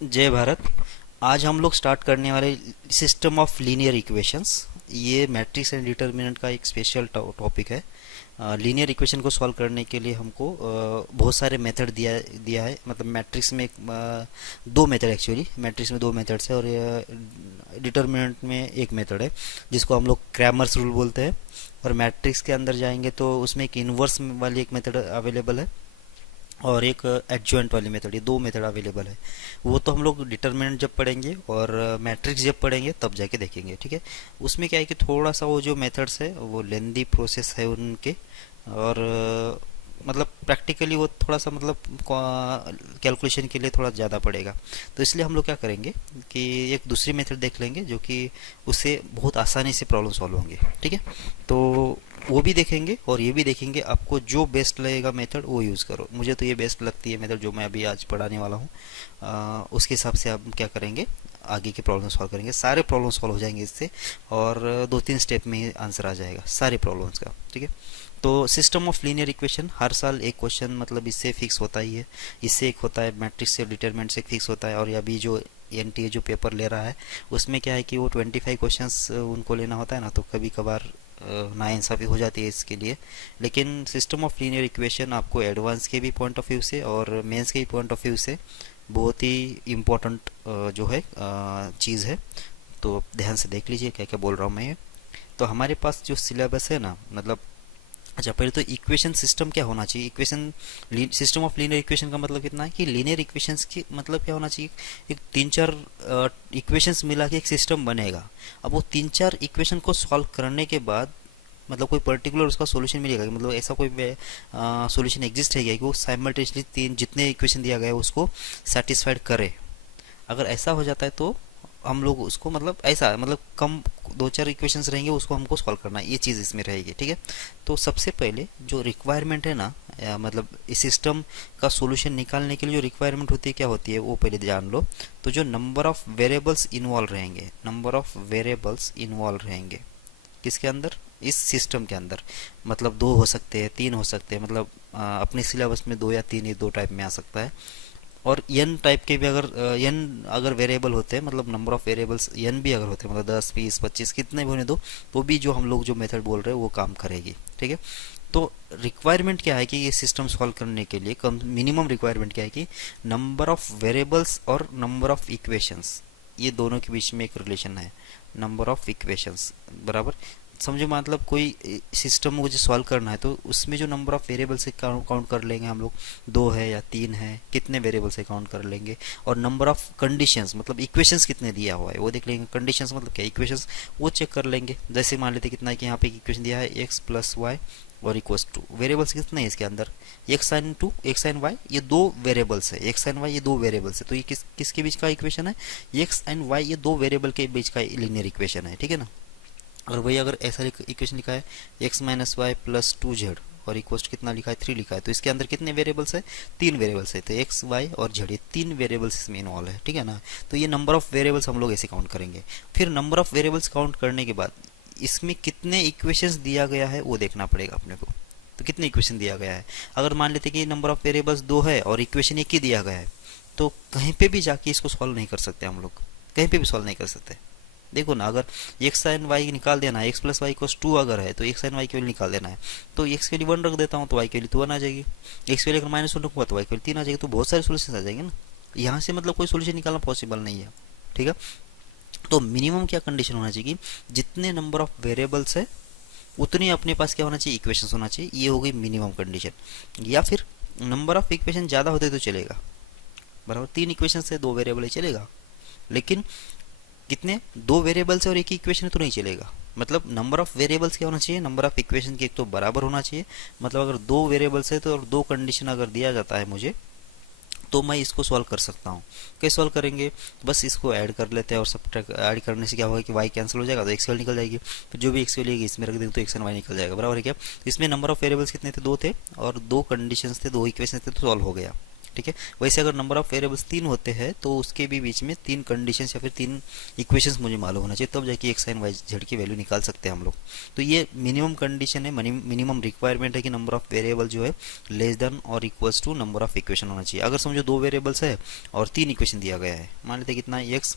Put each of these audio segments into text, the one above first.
जय भारत। आज हम लोग स्टार्ट करने वाले सिस्टम ऑफ लीनियर इक्वेशंस। ये मैट्रिक्स एंड डिटर्मिनेंट का एक स्पेशल टॉपिक है। लीनियर इक्वेशन को सॉल्व करने के लिए हमको बहुत सारे मेथड दिया दिया है। मतलब मैट्रिक्स में दो मेथड, एक्चुअली मैट्रिक्स में दो मेथड्स है और डिटर्मिनेंट में एक मेथड है जिसको हम लोग क्रैमर्स रूल बोलते हैं। और मैट्रिक्स के अंदर जाएंगे तो उसमें एक इन्वर्स वाली एक मेथड अवेलेबल है और एक एडजॉइंट वाली मेथड, ये दो मेथड अवेलेबल है। वो तो हम लोग डिटरमिनेंट जब पढ़ेंगे और मैट्रिक्स जब पढ़ेंगे तब जाके देखेंगे, ठीक है। उसमें क्या है कि थोड़ा सा वो जो मेथड्स है वो लेंदी प्रोसेस है उनके, और मतलब प्रैक्टिकली वो थोड़ा सा मतलब कैलकुलेशन के लिए थोड़ा ज़्यादा पड़ेगा। तो इसलिए हम लोग क्या करेंगे कि एक दूसरी मेथड देख लेंगे जो कि उससे बहुत आसानी से प्रॉब्लम सॉल्व होंगे, ठीक है। तो वो भी देखेंगे और ये भी देखेंगे, आपको जो बेस्ट लगेगा मेथड वो यूज़ करो। मुझे तो ये बेस्ट लगती है मेथड जो मैं अभी आज पढ़ाने वाला हूँ। उसके हिसाब से आप क्या करेंगे, आगे के प्रॉब्लम सॉल्व करेंगे। सारे प्रॉब्लम सॉल्व हो जाएंगे इससे, और 2-3 स्टेप में ही आंसर आ जाएगा सारे प्रॉब्लम्स का, ठीक है। तो सिस्टम ऑफ लीनियर इक्वेशन, हर साल एक क्वेश्चन मतलब इससे फिक्स होता ही है। इससे एक होता है मैट्रिक्स से डिटरमिनेंट से फिक्स होता है। और अभी जो एनटीए जो पेपर ले रहा है उसमें क्या है कि वो 25 क्वेश्चंस उनको लेना होता है ना, तो कभी कभार नाइंसाफ़ी हो जाती है इसके लिए। लेकिन सिस्टम ऑफ लीनियर इक्वेशन आपको एडवांस के भी पॉइंट ऑफ व्यू से और मेंस के भी पॉइंट ऑफ व्यू से बहुत ही इम्पोर्टेंट जो है चीज़ है। तो ध्यान से देख लीजिए क्या क्या बोल रहा हूँ मैं ये। तो हमारे पास जो सिलेबस है ना, मतलब अच्छा पहले तो इक्वेशन सिस्टम क्या होना चाहिए। Equation system of linear equation का मतलब कितना है कि लीनियर इक्वेशंस की मतलब क्या होना चाहिए, एक 3-4 इक्वेशंस मिला के एक सिस्टम बनेगा। अब वो 3-4 इक्वेशन को सॉल्व करने के बाद मतलब कोई पर्टिकुलर उसका सॉल्यूशन मिलेगा, मतलब ऐसा कोई सॉल्यूशन एग्जिस्ट है क्या कि वो साइमल्टेनियसली तीन जितने इक्वेशन दिया गया है उसको सेटिस्फाइड करे। अगर ऐसा हो जाता है तो हम लोग उसको मतलब ऐसा मतलब कम 2-4 इक्वेशंस रहेंगे उसको हमको सॉल्व करना है, ये चीज़ इसमें रहेगी, ठीक है। तो सबसे पहले जो रिक्वायरमेंट है ना, मतलब इस सिस्टम का सॉल्यूशन निकालने के लिए जो रिक्वायरमेंट होती है क्या होती है वो पहले जान लो। तो जो नंबर ऑफ वेरिएबल्स इन्वॉल्व रहेंगे, नंबर ऑफ वेरिएबल्स इन्वॉल्व रहेंगे किसके अंदर, इस सिस्टम के अंदर। मतलब 2 हो सकते हैं, 3 हो सकते हैं, मतलब अपने सिलेबस में 2 या 3 ये 2 टाइप में आ सकता है। और एन टाइप के भी अगर एन अगर वेरिएबल होते हैं, मतलब नंबर ऑफ वेरिएबल्स एन भी अगर होते हैं, मतलब 10 20 25 कितने भी होने दो, तो भी जो हम लोग जो मेथड बोल रहे हैं वो काम करेगी, ठीक है। तो रिक्वायरमेंट क्या है कि ये सिस्टम सॉल्व करने के लिए कम मिनिमम रिक्वायरमेंट क्या है कि नंबर ऑफ वेरिएबल्स और नंबर ऑफ इक्वेशंस, ये दोनों के बीच में एक रिलेशन है। नंबर ऑफ इक्वेशंस बराबर, समझो मतलब कोई सिस्टम मुझे सॉल्व करना है तो उसमें जो नंबर ऑफ वेरिएबल से काउंट कर लेंगे हम लोग, 2 है या 3 है, कितने वेरिएबल से काउंट कर लेंगे। और नंबर ऑफ कंडीशंस मतलब इक्वेशंस कितने दिया हुआ है वो देख लेंगे। कंडीशंस मतलब क्या, इक्वेशंस वो चेक कर लेंगे। जैसे मान लेते कितना है कि यहाँ पे इक्वेशन दिया है एक्स प्लस वाई और इक्वल्स टू, वेरिएबल्स कितने हैं इसके अंदर, x sign two x sign y, ये 2 वेरिएबल्स है। एक्स साइन वाई ये 2 वेरिएबल्स है, तो ये किसके बीच का इक्वेशन है, एक्स एंड वाई ये 2 वेरिएबल के बीच का लीनियर इक्वेशन है, ठीक है ना। और वही अगर ऐसा इक्वेशन लिखा है x minus Y plus 2z और इक्वल्स कितना लिखा है 3 लिखा है, तो इसके अंदर कितने वेरिएबल्स है, 3 वेरिएबल्स है। तो एक्स वाई और जेड ये 3 वेरिएबल्स इसमें इन्वॉल्व है, ठीक है ना। तो ये नंबर ऑफ वेरिएबल्स हम लोग ऐसे काउंट करेंगे। फिर नंबर ऑफ वेरिएबल्स काउंट करने के बाद इसमें कितने इक्वेशंस दिया गया है वो देखना पड़ेगा अपने को। तो कितने इक्वेशन दिया गया है, अगर मान लेते कि नंबर ऑफ वेरिएबल्स 2 है और इक्वेशन 1 ही दिया गया है, तो कहीं पे भी जाके इसको सॉल्व नहीं कर सकते हम लोग, कहीं पे भी सॉल्व नहीं कर सकते। देखो ना, अगर एक्स साइन वाई निकाल देना है, एक्स प्लस वाई इक्वल्स 2 अगर है तो एक्स साइन वाई के लिए निकाल देना है। तो एक्स के लिए 1 रख देता हूँ तो वाई के लिए तो 1 आ जाएगी। एक्स के लिए अगर -1 रखूँगा तो वाई के लिए 3 आ जाएगी। तो बहुत सारे सोल्यूशन आ जाएंगे ना, यहाँ से मतलब कोई सोल्यूशन निकालना पॉसिबल नहीं है, ठीक है। तो मिनिमम क्या कंडीशन होना चाहिए कि जितने नंबर ऑफ वेरिएबल्स है उतने अपने पास क्या होना चाहिए, इक्वेशन होना चाहिए। ये हो गई मिनिमम कंडीशन। या फिर नंबर ऑफ इक्वेशन ज़्यादा होते तो चलेगा, बराबर 3 इक्वेशन से 2 वेरिएबल ही चलेगा। लेकिन कितने, 2 वेरिएबल्स है और एक ही इक्वेशन तो नहीं चलेगा। मतलब नंबर ऑफ वेरिएबल्स क्या होना चाहिए, नंबर ऑफ इक्वेशन के एक तो बराबर होना चाहिए। मतलब अगर 2 वेरिएबल्स है तो और 2 कंडीशन अगर दिया जाता है मुझे, तो मैं इसको सॉल्व कर सकता हूँ। कैसे सॉल्व करेंगे, बस इसको ऐड कर लेते हैं और सब ऐड करने से क्या होगा कि वाई कैंसिल हो जाएगा तो एक्स निकल जाएगी। फिर जो भी एक्स लेगी इसमें रख देंगे तो एक्स एंड वाई निकल जाएगा, बराबर है क्या। इसमें नंबर ऑफ वेरिएबल्स कितने थे, 2 थे और 2 कंडीशंस थे, 2 इक्वेशन थे, तो सॉल्व हो गया, ठीक है। वैसे अगर नंबर ऑफ वेरिएबल्स 3 होते हैं तो उसके भी बीच में 3 कंडीशंस या फिर 3 इक्वेशंस मुझे मालूम होना चाहिए, तब जाके एक्स एंड वाई जेड की वैल्यू निकाल सकते हैं हम लोग। तो ये मिनिमम कंडीशन है, मिनिमम रिक्वायरमेंट है कि नंबर ऑफ वेरिएबल जो है लेस देन और equals to number of equation होना चाहिए। अगर समझो 2 वेरिएबल्स है और 3 इक्वेशन दिया गया है, मान लेते हैं कितना है एक्स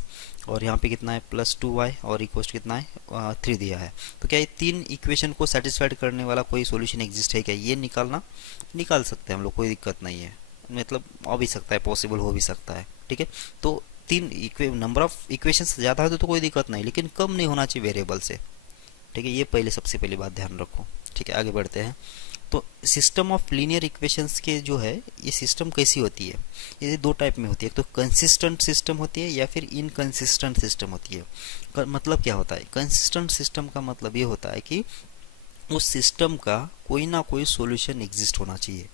और यहाँ पे कितना है +2y और इक्वल्स टू कितना है 3 दिया है, तो क्या ये 3 इक्वेशन को सेटिस्फाइड करने वाला कोई सॉल्यूशन एग्जिस्ट है क्या, ये निकाल सकते हैं हम लोग, कोई दिक्कत नहीं है। मतलब हो भी सकता है, पॉसिबल हो भी सकता है, ठीक है। तो 3 नंबर ऑफ इक्वेशंस ज़्यादा है तो कोई दिक्कत नहीं, लेकिन कम नहीं होना चाहिए वेरिएबल से, ठीक है। ये पहले सबसे पहली बात ध्यान रखो, ठीक है। आगे बढ़ते हैं। तो सिस्टम ऑफ लीनियर इक्वेशंस के जो है ये सिस्टम कैसी होती है, ये 2 टाइप में होती है, एक तो कंसिस्टेंट सिस्टम होती है या फिर इनकंसिस्टेंट सिस्टम होती है। मतलब क्या होता है, कंसिस्टेंट सिस्टम का मतलब ये होता है कि उस सिस्टम का कोई ना कोई सॉल्यूशन एग्जिस्ट होना चाहिए,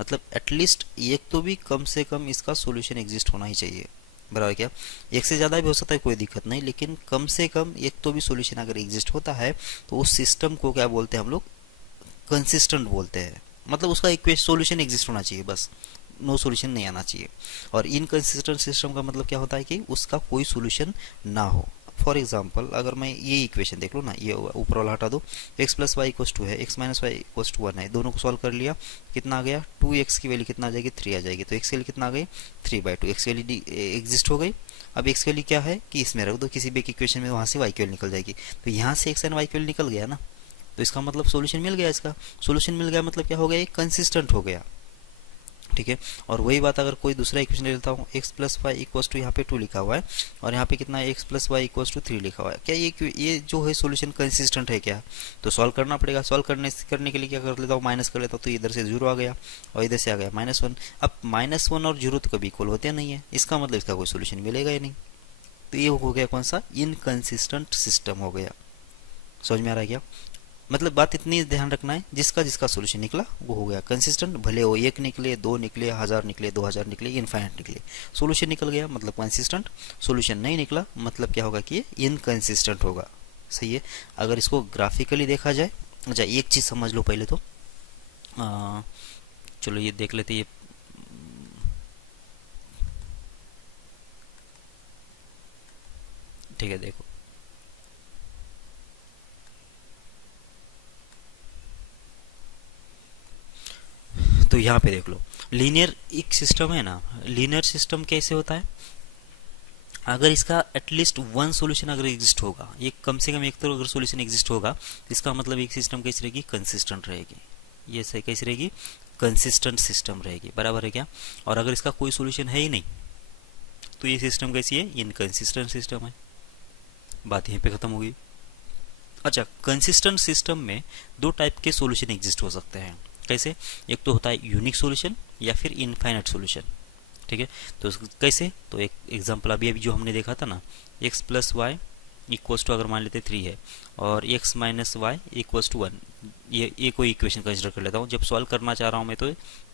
मतलब एटलीस्ट एक तो भी कम से कम इसका सॉल्यूशन एग्जिस्ट होना ही चाहिए, बराबर क्या। एक से ज़्यादा भी हो सकता है, कोई दिक्कत नहीं, लेकिन कम से कम एक तो भी सॉल्यूशन अगर एग्जिस्ट होता है तो उस सिस्टम को क्या बोलते हैं हम लोग, कंसिस्टेंट बोलते हैं। मतलब उसका एक सॉल्यूशन एग्जिस्ट होना चाहिए, बस नो सॉल्यूशन नहीं आना चाहिए। और इनकंसिस्टेंट सिस्टम का मतलब क्या होता है कि उसका कोई सॉल्यूशन ना हो। फॉर एग्जांपल अगर मैं ये इक्वेशन देख लो ना, ये ऊपर वाला हटा दो, x प्लस वाई इक्वस 2 है, x माइनस वाई इक्वस 1 है, दोनों को सॉल्व कर लिया, कितना आ गया 2x की वैल्यू कितना आ जाएगी 3 आ जाएगी, तो x की वैल्यू कितना आ गई 3/2, x की वैल्यू एग्जिस्ट हो गई। अब x की वैल्यू क्या है कि इसमें रख दो किसी भी एक इक्वेशन में, वहाँ से y की वैल्यू निकल जाएगी, तो यहाँ से x एंड y की वैल्यू निकल गया ना, तो इसका मतलब सॉल्यूशन मिल गया। इसका सॉल्यूशन मिल गया मतलब क्या हो गया, ये कंसिस्टेंट हो गया, ठीक है। और वही बात अगर कोई दूसरा इक्वेशन ले लेता हूँ, x plus y equals to यहाँ पे 2 लिखा हुआ है और यहाँ पे कितना है x plus y equals to 3 लिखा हुआ है, क्या ये जो है सॉल्यूशन कंसिस्टेंट है क्या, तो सॉल्व करना पड़ेगा। सॉल्व करने के लिए क्या कर लेता हूँ, माइनस कर लेता हूँ, तो इधर से 0 आ गया और इधर से आ गया -1। अब -1 और 0 तो कभी इक्वल होते नहीं है, इसका मतलब इसका कोई सोल्यूशन मिलेगा ही नहीं, तो ये हो गया कौन सा, इनकंसिस्टेंट सिस्टम हो गया। समझ में आ रहा है क्या, मतलब बात इतनी ध्यान रखना है, जिसका जिसका सॉल्यूशन निकला वो हो गया कंसिस्टेंट, भले वो 1 निकले, 2 निकले, 1000 निकले, 2000 निकले, इनफाइनाइट निकले, सॉल्यूशन निकल गया मतलब कंसिस्टेंट। सॉल्यूशन नहीं निकला मतलब क्या होगा कि ये इनकंसिस्टेंट होगा, सही है। अगर इसको ग्राफिकली देखा जाए, अच्छा एक चीज़ समझ लो पहले तो, चलो ये देख लेते, ये ठीक है, देखो तो यहाँ पे देख लो, लीनियर एक सिस्टम है ना, लीनियर सिस्टम कैसे होता है, अगर इसका एटलीस्ट 1 सॉल्यूशन अगर एग्जिस्ट होगा, ये कम से कम एक तो अगर सॉल्यूशन एग्जिस्ट होगा, इसका मतलब एक सिस्टम कैसी रहेगी, कंसिस्टेंट रहेगी। ये सही कैसी रहेगी, कंसिस्टेंट सिस्टम रहेगी, बराबर है क्या। और अगर इसका कोई सॉल्यूशन है ही नहीं तो ये सिस्टम कैसी है, इनकंसिस्टेंट सिस्टम है। बात यहीं पे खत्म होगी। अच्छा, कंसिस्टेंट सिस्टम में 2 टाइप के सॉल्यूशन एग्जिस्ट हो सकते हैं, कैसे, एक तो होता है यूनिक सॉल्यूशन या फिर इनफाइनाइट सॉल्यूशन, ठीक है। तो कैसे, तो एक एग्जांपल अभी जो हमने देखा था ना, x plus y equals to अगर मान लेते 3 है और x minus y equals to 1, ये कोई इक्वेशन कंसिडर कर लेता हूँ। जब सॉल्व करना चाह रहा हूँ मैं तो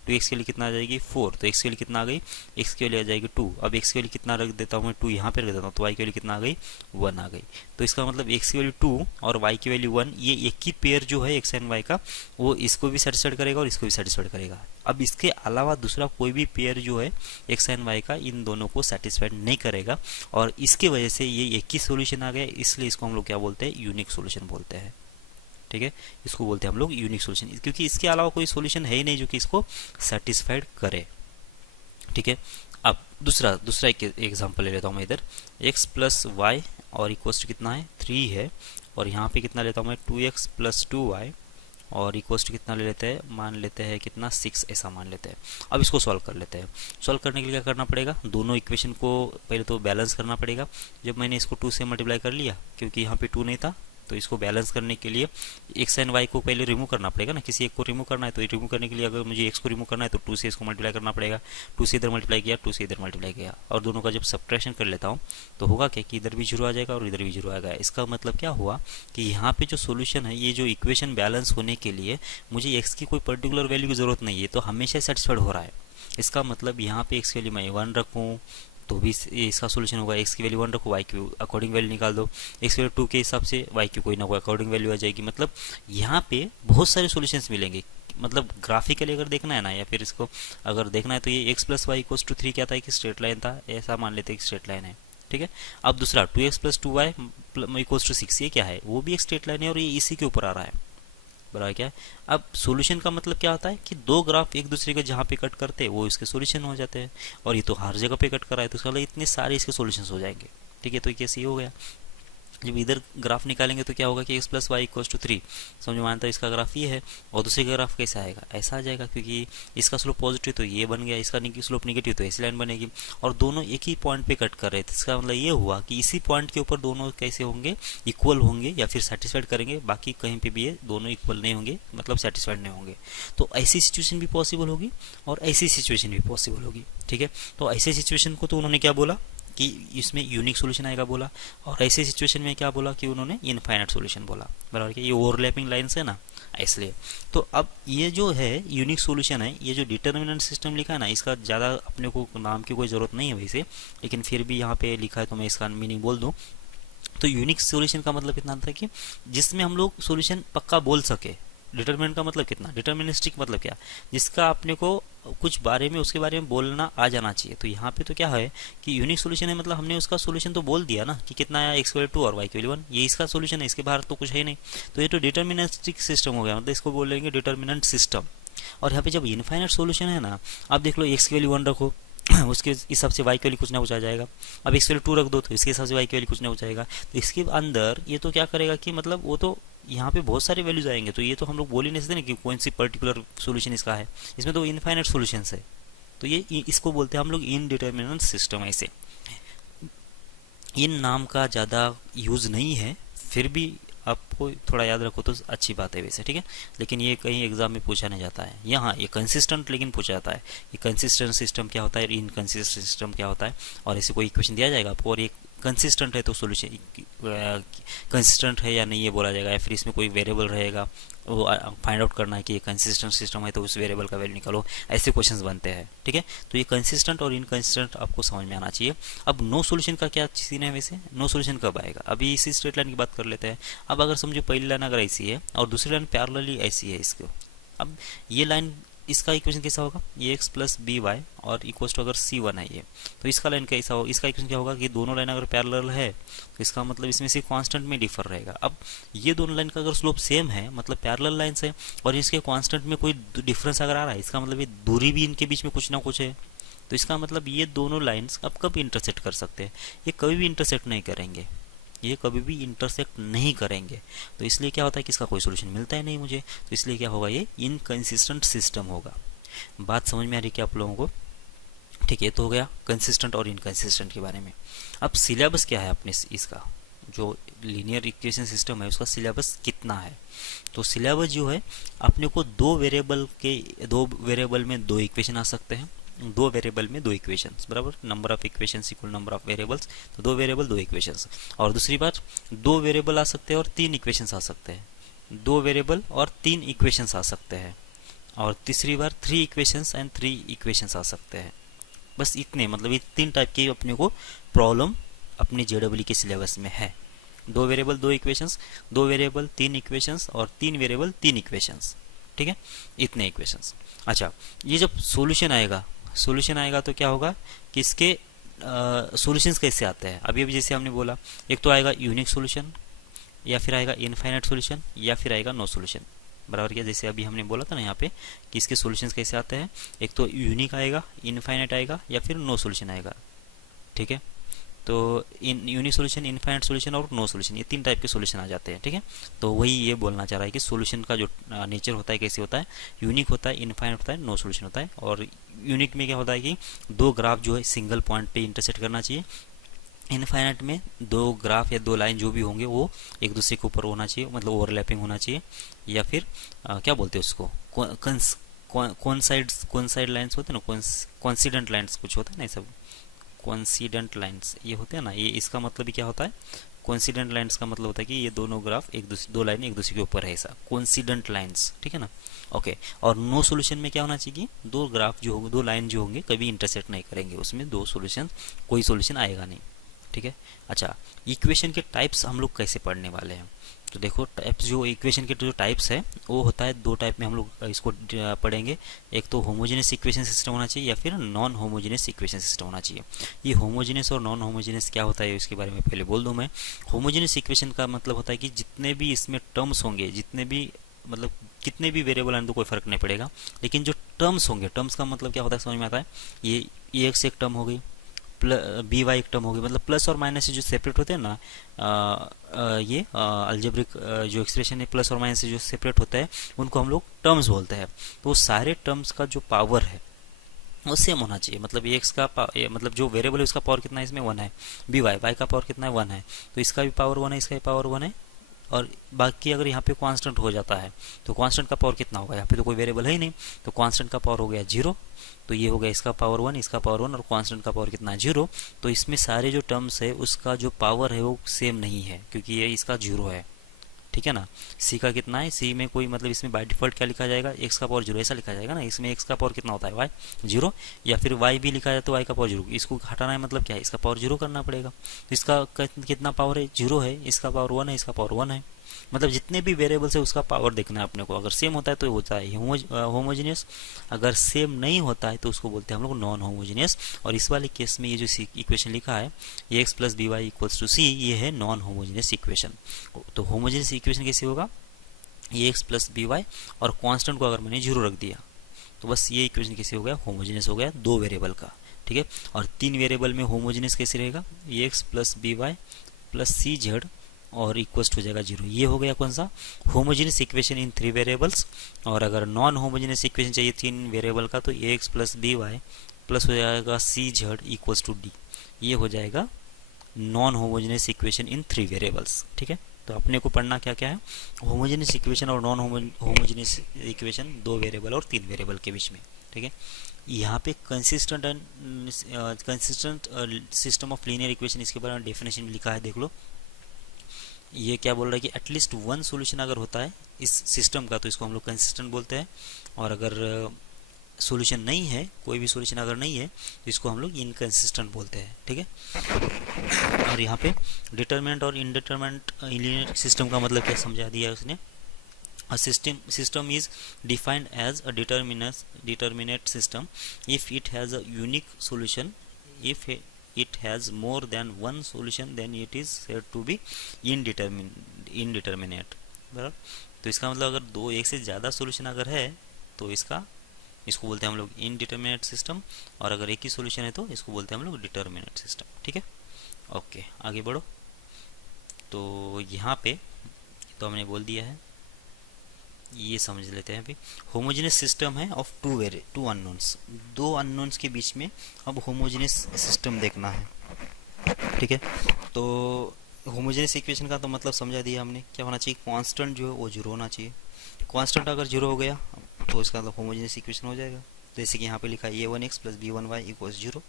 2x के लिए कितना आ जाएगी 4, तो x के लिए कितना आ गई, x के लिए आ जाएगी 2। अब x के लिए कितना रख देता हूँ मैं, 2 यहाँ पे रख देता हूँ, तो y के लिए कितना आ गई 1 आ गई। तो इसका मतलब x की वैल्यू 2 और y की वैल्यू 1, ये एक ही पेयर जो है x एंड y का, वो इसको भी सेटिस्फाइड करेगा और इसको भी सेटिस्फाइड करेगा। अब इसके अलावा दूसरा कोई भी पेयर जो है x एंड y का इन दोनों को सेटिस्फाइड नहीं करेगा, और इसकी वजह से ये एक ही सोल्यूशन आ गया, इसलिए इसको हम लोग क्या बोलते हैं, यूनिक सोल्यूशन बोलते हैं, ठीक है। इसको बोलते हैं हम लोग यूनिक सॉल्यूशन, क्योंकि इसके अलावा कोई सॉल्यूशन है ही नहीं जो कि इसको सेटिस्फाइड करे, ठीक है। अब दूसरा एक एग्जांपल ले लेता हूँ मैं इधर, x प्लस वाई और इक्वल्स टू कितना है 3 है, और यहाँ पे कितना लेता हूँ मैं 2x प्लस 2y और इक्वल्स टू कितना ले लेते हैं, मान लेते हैं कितना 6, ऐसा मान लेते हैं। अब इसको सॉल्व कर लेते हैं। सॉल्व करने के लिए क्या करना पड़ेगा, दोनों इक्वेशन को पहले तो बैलेंस करना पड़ेगा। जब मैंने इसको 2 से मल्टीप्लाई कर लिया, क्योंकि यहाँ पे 2 नहीं था, तो इसको बैलेंस करने के लिए x एंड y को पहले रिमूव करना पड़ेगा ना, किसी एक को रिमूव करना है, तो रिमूव करने के लिए अगर मुझे x को रिमूव करना है तो 2 से इसको मल्टीप्लाई करना पड़ेगा, 2 से इधर मल्टीप्लाई किया, 2 से इधर मल्टीप्लाई किया, और दोनों का जब सब्ट्रैक्शन कर लेता हूँ तो होगा क्या कि इधर भी 0 आ जाएगा और इधर भी 0 आएगा। इसका मतलब क्या हुआ कि यहाँ पे जो सोल्यूशन है, ये जो इक्वेशन बैलेंस होने के लिए मुझे x की कोई पर्टिकुलर वैल्यू की ज़रूरत नहीं है, तो हमेशा सेटिस्फाइड हो रहा है। इसका मतलब यहाँ पे x की वैल्यू मैं 1 रखूँ तो भी इसका सोल्यूशन होगा, x की वैल्यू 1 रखो, y की अकॉर्डिंग वैल्यू निकाल दो, x की वैल्यू 2 के हिसाब से y की कोई ना कोई अकॉर्डिंग वैल्यू आ जाएगी। मतलब यहाँ पे बहुत सारे सॉल्यूशंस मिलेंगे, मतलब ग्राफिकली अगर देखना है ना, या फिर इसको अगर देखना है तो ये x plus y equals to 3 क्या था, कि स्ट्रेट लाइन था, ऐसा मान लेते हैं कि स्ट्रेट लाइन है, ठीक है। अब दूसरा 2x plus 2y equals to 6, ये क्या है, वो भी एक स्ट्रेट लाइन है और ये इसी के ऊपर आ रहा है, बराबर क्या है। अब सॉल्यूशन का मतलब क्या होता है कि दो ग्राफ एक दूसरे को जहाँ पे कट करते हैं वो इसके सॉल्यूशन हो जाते हैं, और ये तो हर जगह पे कट कर रहा है तो इसका मतलब इतने सारे इसके सॉल्यूशंस हो जाएंगे, ठीक है। तो ये कैसे हो गया, जब इधर ग्राफ निकालेंगे तो क्या होगा कि x plus y equals to 3, समझ में आता है, इसका ग्राफ ये है, और दूसरे का ग्राफ कैसा आएगा, ऐसा आ जाएगा, क्योंकि इसका स्लोप पॉजिटिव तो ये बन गया, इसका स्लोप निगेटिव तो ऐसी लाइन बनेगी, और दोनों एक ही पॉइंट पे कट कर रहे थे, इसका मतलब ये हुआ कि इसी पॉइंट के ऊपर दोनों कैसे होंगे, इक्वल होंगे या फिर सेटिस्फाइड करेंगे, बाकी कहीं पे भी ये दोनों इक्वल नहीं होंगे, मतलब सेटिस्फाइड नहीं होंगे। तो ऐसी सिचुएशन भी पॉसिबल होगी और ऐसी सिचुएशन भी पॉसिबल होगी, ठीक है। तो ऐसे सिचुएशन को तो उन्होंने क्या बोला कि इसमें यूनिक सॉल्यूशन आएगा बोला, और ऐसे सिचुएशन में क्या बोला कि उन्होंने इनफाइनाइट सॉल्यूशन बोला, बराबर क्या, ये ओवरलैपिंग लाइंस है ना, इसलिए। तो अब ये जो है यूनिक सॉल्यूशन है, ये जो डिटर्मिनेंट सिस्टम लिखा है ना, इसका ज़्यादा अपने को नाम की कोई ज़रूरत नहीं है वैसे, लेकिन फिर भी यहाँ पे लिखा है तो मैं इसका मीनिंग बोल दूँ। तो यूनिक सॉल्यूशन का मतलब इतना था कि जिसमें हम लोग सॉल्यूशन पक्का बोल सके। डिटरमिनेंट का मतलब कितना, डिटर्मिनिस्टिक मतलब क्या, जिसका अपने को कुछ बारे में उसके बारे में बोलना आ जाना चाहिए। तो यहाँ पे तो क्या है कि यूनिक सॉल्यूशन है, मतलब हमने उसका सॉल्यूशन तो बोल दिया ना कि कितना आया, x वैल्यू 2 और y की वैल्यू 1, ये इसका सॉल्यूशन है, इसके बाहर तो कुछ है नहीं। तो ये तो डिटर्मिनिस्टिक सिस्टम हो गया, मतलब इसको बोलेंगे डिटर्मिनेंट सिस्टम। और यहाँ पे जब इनफाइनाइट सॉल्यूशन है ना, आप देख लो x की वैल्यू 1 रखो उसके हिसाब से y की वैल्यू कुछ ना कुछ आ जाएगा, अब x की वैल्यू 2 रख दो तो इसके हिसाब से y की वैल्यू कुछ ना कुछ आएगा। तो इसके अंदर ये तो क्या करेगा कि मतलब वो तो यहाँ पे बहुत सारे वैल्यूज आएंगे, तो ये तो हम लोग बोल ही नहीं सकते ना कि कौन सी पर्टिकुलर सॉल्यूशन इसका है, इसमें तो इनफाइनाइट सॉल्यूशंस है। तो ये इसको बोलते हैं हम लोग इनडिटर्मिनेंट सिस्टम। ऐसे इन नाम का ज़्यादा यूज़ नहीं है, फिर भी आपको थोड़ा याद रखो तो अच्छी बात है वैसे, ठीक है। लेकिन ये कहीं एग्जाम में पूछा नहीं जाता है, यहाँ ये कंसिस्टेंट लेकिन पूछा जाता है कि कंसिस्टेंट सिस्टम क्या होता है, इनकंसिस्टेंट सिस्टम क्या होता है, और ऐसे कोई इक्वेशन दिया जाएगा आपको और ये कंसिस्टेंट है तो सॉल्यूशन कंसिस्टेंट है या नहीं ये बोला जाएगा, या फिर इसमें कोई वेरिएबल रहेगा वो फाइंड आउट करना है कि ये कंसिस्टेंट सिस्टम है तो उस वेरिएबल का वैल्यू निकालो, ऐसे क्वेश्चंस बनते हैं, ठीक है। तो ये कंसिस्टेंट और इनकंसिस्टेंट आपको समझ में आना चाहिए। अब नो सॉल्यूशन का क्या सीन है, वैसे नो सॉल्यूशन कब आएगा, अभी इसी स्ट्रेट लाइन की बात कर लेते हैं। अब अगर समझो पहली लाइन अगर ऐसी है और दूसरी लाइन पैरेलली ऐसी है इसको, अब ये लाइन इसका इक्वेशन कैसा होगा, ये x प्लस बी वाई और इक्वल्स टू अगर c1 है ये, तो इसका लाइन कैसा होगा, इसका इक्वेशन क्या होगा कि दोनों लाइन अगर पैरेलल है तो इसका मतलब इसमें से कांस्टेंट में डिफर रहेगा। अब ये दोनों लाइन का अगर स्लोप सेम है, मतलब पैरेलल लाइंस है, और इसके कांस्टेंट में कोई डिफरेंस अगर आ रहा है, इसका मतलब ये दूरी भी इनके बीच में कुछ ना कुछ है। तो इसका मतलब ये दोनों लाइन्स अब कब इंटरसेक्ट कर सकते हैं, ये कभी भी इंटरसेक्ट नहीं करेंगे, ये कभी भी इंटरसेक्ट नहीं करेंगे। तो इसलिए क्या होता है कि इसका कोई सोल्यूशन मिलता है नहीं मुझे, तो इसलिए क्या होगा, ये इनकंसिस्टेंट सिस्टम होगा। बात समझ में आ रही क्या आप लोगों को, ठीक है। तो हो गया कंसिस्टेंट और इनकंसिस्टेंट के बारे में। अब सिलेबस क्या है अपने इसका, जो लीनियर इक्वेशन सिस्टम है उसका सिलेबस कितना है। तो सिलेबस जो है अपने को दो वेरिएबल में दो इक्वेशन आ सकते हैं, दो वेरिएबल में दो इक्वेशंस, बराबर, number of equations equal number of variables, तो दो वेरिएबल दो इक्वेशंस। और दूसरी बात, दो वेरिएबल आ सकते हैं और तीन इक्वेशंस आ सकते हैं, दो वेरिएबल और तीन इक्वेशंस आ सकते हैं। और तीसरी बार 3 इक्वेशंस एंड 3 इक्वेशंस आ सकते हैं। बस इतने, मतलब ये तीन टाइप की अपने को प्रॉब्लम अपने जेडब्ल्यू के सिलेबस में है। दो वेरिएबल दो इक्वेशंस, दो वेरिएबल तीन इक्वेशंस, और तीन वेरिएबल तीन इक्वेशंस, ठीक है, इतने इक्वेशंस। अच्छा, ये जब सॉल्यूशन आएगा तो क्या होगा कि इसके सॉल्यूशंस कैसे आते हैं। अभी जैसे हमने बोला, एक तो आएगा यूनिक सॉल्यूशन, या फिर आएगा इनफाइनाइट सॉल्यूशन, या फिर आएगा नो सॉल्यूशन, बराबर क्या। जैसे अभी हमने बोला था ना यहाँ पे कि इसके सॉल्यूशंस कैसे आते हैं, एक तो यूनिक आएगा, इनफाइनाइट आएगा, या फिर नो सॉल्यूशन आएगा, ठीक है। तो इन यूनिक सॉल्यूशन, इनफाइनाइट सॉल्यूशन और नो सॉल्यूशन, ये तीन टाइप के सॉल्यूशन आ जाते हैं, ठीक है। तो वही ये बोलना चाह रहा है कि सॉल्यूशन का जो नेचर होता है कैसे होता है, यूनिक होता है, इनफाइनाइट होता है, नो सॉल्यूशन होता है। और यूनिक में क्या होता है कि दो ग्राफ जो है सिंगल पॉइंट पे इंटरसेक्ट करना चाहिए, इनफाइनाइट में दो ग्राफ या दो लाइन जो भी होंगे वो एक दूसरे के ऊपर होना चाहिए, मतलब ओवरलैपिंग होना चाहिए, या फिर क्या बोलते हैं उसको, कौन साइड लाइन्स होते हैं ना, कॉन्सिडेंट लाइन्स कुछ होता है ना, सब कॉन्सिडेंट लाइन्स ये होते हैं ना, ये इसका मतलब भी क्या होता है, कॉन्सिडेंट लाइन्स का मतलब होता है कि ये दोनों ग्राफ दो लाइन एक दूसरे के ऊपर है, ऐसा कॉन्सिडेंट लाइन्स, ठीक है ना, ओके। और नो सॉल्यूशन में क्या होना चाहिए कि दो ग्राफ जो होंगे, दो लाइन जो होंगे कभी इंटरसेक्ट नहीं करेंगे, उसमें दो सॉल्यूशन, कोई सॉल्यूशन आएगा नहीं, ठीक है। अच्छा, इक्वेशन के टाइप्स हम लोग कैसे पढ़ने वाले हैं, तो देखो टाइप्स, जो इक्वेशन के जो टाइप्स है वो होता है दो टाइप में, हम लोग इसको पढ़ेंगे। एक तो होमोजेनियस इक्वेशन सिस्टम होना चाहिए या फिर नॉन होमोजेनियस इक्वेशन सिस्टम होना चाहिए। ये होमोजेनियस और नॉन होमोजेनियस क्या होता है इसके बारे में पहले बोल दूं मैं। होमोजेनियस इक्वेशन का मतलब होता है कि जितने भी इसमें टर्म्स होंगे, जितने भी मतलब कितने भी वेरिएबल आने तो कोई फर्क नहीं पड़ेगा, लेकिन जो टर्म्स होंगे, टर्म्स का मतलब क्या होता है समझ में आता है। ये एक्स एक टर्म हो गई, बी वाई एक टर्म होगी, मतलब प्लस और माइनस से जो सेपरेट होते हैं ना, ये अलजेब्रिक जो एक्सप्रेशन है प्लस और माइनस से जो सेपरेट होता है उनको हम लोग टर्म्स बोलते हैं। तो वो सारे टर्म्स का जो पावर है वो सेम होना चाहिए। मतलब एक्स का मतलब जो वेरिएबल है उसका पावर कितना है इसमें 1 है, बी वाई का पावर कितना है 1 है, तो इसका भी पावर 1 है, इसका भी पावर 1 है। और बाकी अगर यहाँ पे कांस्टेंट हो जाता है तो कांस्टेंट का पावर कितना होगा, यहाँ पे तो कोई वेरिएबल है ही नहीं, तो कांस्टेंट का पावर हो गया 0। तो ये हो गया इसका पावर 1, इसका पावर 1 और कांस्टेंट का पावर कितना है 0। तो इसमें सारे जो टर्म्स है उसका जो पावर है वो सेम नहीं है, क्योंकि ये इसका 0 है, ठीक है ना। सी का कितना है, सी में कोई मतलब इसमें बाय डिफॉल्ट क्या लिखा जाएगा, एक्स का पावर 0 ऐसा लिखा जाएगा ना। इसमें एक्स का पावर कितना होता है वाई 0, या फिर वाई भी लिखा जाए तो वाई का पावर 0। इसको हटाना है मतलब क्या है, इसका पावर 0 करना पड़ेगा। तो इसका कितना पावर है 0 है, इसका पावर 1 है, इसका पावर 1 है। मतलब जितने भी वेरिएबल्स है उसका पावर देखना है अपने को। अगर सेम होता है तो होता है होमोजेनियस, अगर सेम नहीं होता है तो उसको बोलते हैं हम लोग नॉन होमोजेनियस। और इस वाले केस में ये जो इक्वेशन लिखा है ये x plus b y equals to c, ये है नॉन होमोजेनियस इक्वेशन। तो होमोजेनियस इक्वेशन कैसे होगा, ये एक्स प्लस बी वाई और कांस्टेंट को अगर मैंने 0 रख दिया तो बस ये इक्वेशन कैसे हो गया, होमोजेनियस हो गया दो वेरिएबल का, ठीक है। और तीन वेरिएबल में होमोजेनियस कैसे रहेगा, ये x plus b y plus c z और इक्वल्स हो जाएगा 0। ये हो गया कौन सा, होमोजेनियस इक्वेशन इन 3 वेरिएबल्स। और अगर नॉन होमोजेनियस इक्वेशन चाहिए 3 वेरिएबल का तो a x plus b y plus हो जाएगा c z equals to d. ये हो जाएगा non homogeneous equation in 3 variables, ठीक है। तो अपने को पढ़ना क्या क्या है, होमोजेनियस इक्वेशन और नॉन होमोजेनियस इक्वेशन 2 वेरिएबल और 3 वेरिएबल के बीच में, ठीक है। यहाँ पे consistent system of linear equation, इसके बारे में डेफिनेशन लिखा है, देख लो। ये क्या बोल रहा है कि एटलीस्ट वन सॉल्यूशन अगर होता है इस सिस्टम का तो इसको हम लोग कंसिस्टेंट बोलते हैं। और अगर सॉल्यूशन नहीं है, कोई भी सॉल्यूशन अगर नहीं है तो इसको हम लोग इनकंसिस्टेंट बोलते हैं, ठीक है। और यहाँ पे डिटरमिनेंट और इनडिटरमिनेंट लीनियर सिस्टम का मतलब क्या समझा दिया है उसने। A system is defined as a determinate system if it has a unique solution. If it has more than one solution then it is said to be indeterminate, बराबर। तो इसका मतलब अगर दो एक से ज़्यादा सॉल्यूशन अगर है तो इसको बोलते हैं हम लोग इनडिटरमिनेट सिस्टम, और अगर एक ही सॉल्यूशन है तो इसको बोलते हैं हम लोग डिटरमिनेट सिस्टम, ठीक है। ओके, आगे बढ़ो। तो यहाँ पे तो हमने बोल दिया है, ये समझ लेते हैं अभी। होमोजेनियस सिस्टम है ऑफ टू अननोन्स, दो अननोन्स के बीच में अब होमोजेनियस सिस्टम देखना है, ठीक है। तो होमोजेनियस इक्वेशन का तो मतलब समझा दिया हमने, क्या होना चाहिए, कांस्टेंट जो है वो 0 होना चाहिए। कांस्टेंट अगर 0 हो गया तो इसका मतलब होमोजेनियस इक्वेशन हो जाएगा। जैसे कि यहाँ पे लिखा है a1x प्लस b1y इक्वल्स 0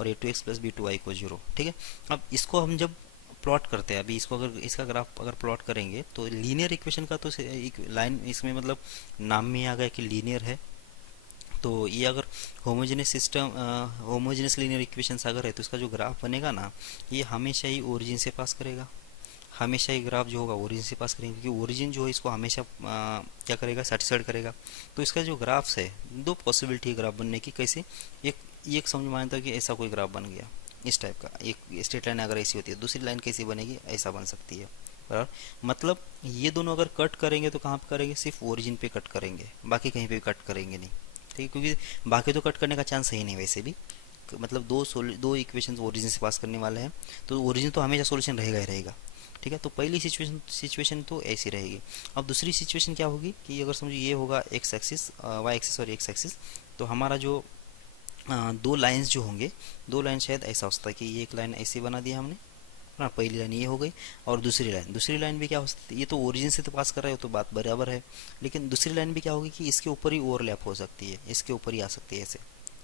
और a2x प्लस b2y इक्वल्स 0, ठीक है। अब इसको हम जब प्लॉट करते हैं, अभी इसको अगर इसका ग्राफ अगर प्लॉट करेंगे तो लीनियर इक्वेशन का तो एक लाइन इसमें मतलब नाम में आ गया कि लीनियर है। तो ये अगर homogeneous system homogeneous linear equations अगर है तो इसका जो ग्राफ बनेगा ना ये हमेशा ही ओरिजिन से पास करेगा। हमेशा ही ग्राफ जो होगा ओरिजिन से पास करेंगे, क्योंकि ओरिजिन जो है इसको हमेशा क्या करेगा, सेटिस्फाइड करेगा। तो इसका जो ग्राफ्स है, दो पॉसिबिलिटी है ग्राफ बनने की। कैसे, एक समझ में आता है कि ऐसा कोई ग्राफ बन गया इस टाइप का, एक स्ट्रेट लाइन अगर ऐसी होती है, दूसरी लाइन कैसी बनेगी, ऐसा बन सकती है, बराबर। मतलब ये दोनों अगर कट करेंगे तो कहाँ पे करेंगे, सिर्फ ओरिजिन पे कट करेंगे, बाकी कहीं पे भी कट करेंगे नहीं, ठीक है। क्योंकि बाकी तो कट करने का चांस है ही नहीं वैसे भी। मतलब दो इक्वेशन ओरिजिन से पास करने वाले हैं तो ओरिजिन तो हमेशा सोल्यूशन रहेगा ही रहेगा, ठीक है। तो पहली सिचुएशन तो ऐसी रहेगी। अब दूसरी सिचुएशन क्या होगी कि अगर समझो ये होगा एक्स एक्सिस, वाई एक्सिस और एक्स एक्सिस, तो हमारा जो दो लाइंस जो होंगे, दो लाइन शायद ऐसा होता है कि ये एक लाइन ऐसी बना दिया हमने ना, पहली लाइन ये हो गई, और दूसरी लाइन भी क्या हो सकती है, ये तो ओरिजिन से तो पास कर रहा है तो बात बराबर है, लेकिन दूसरी लाइन भी क्या होगी कि इसके ऊपर ही ओवरलैप हो सकती है, इसके ऊपर ही आ सकती है, ऐसे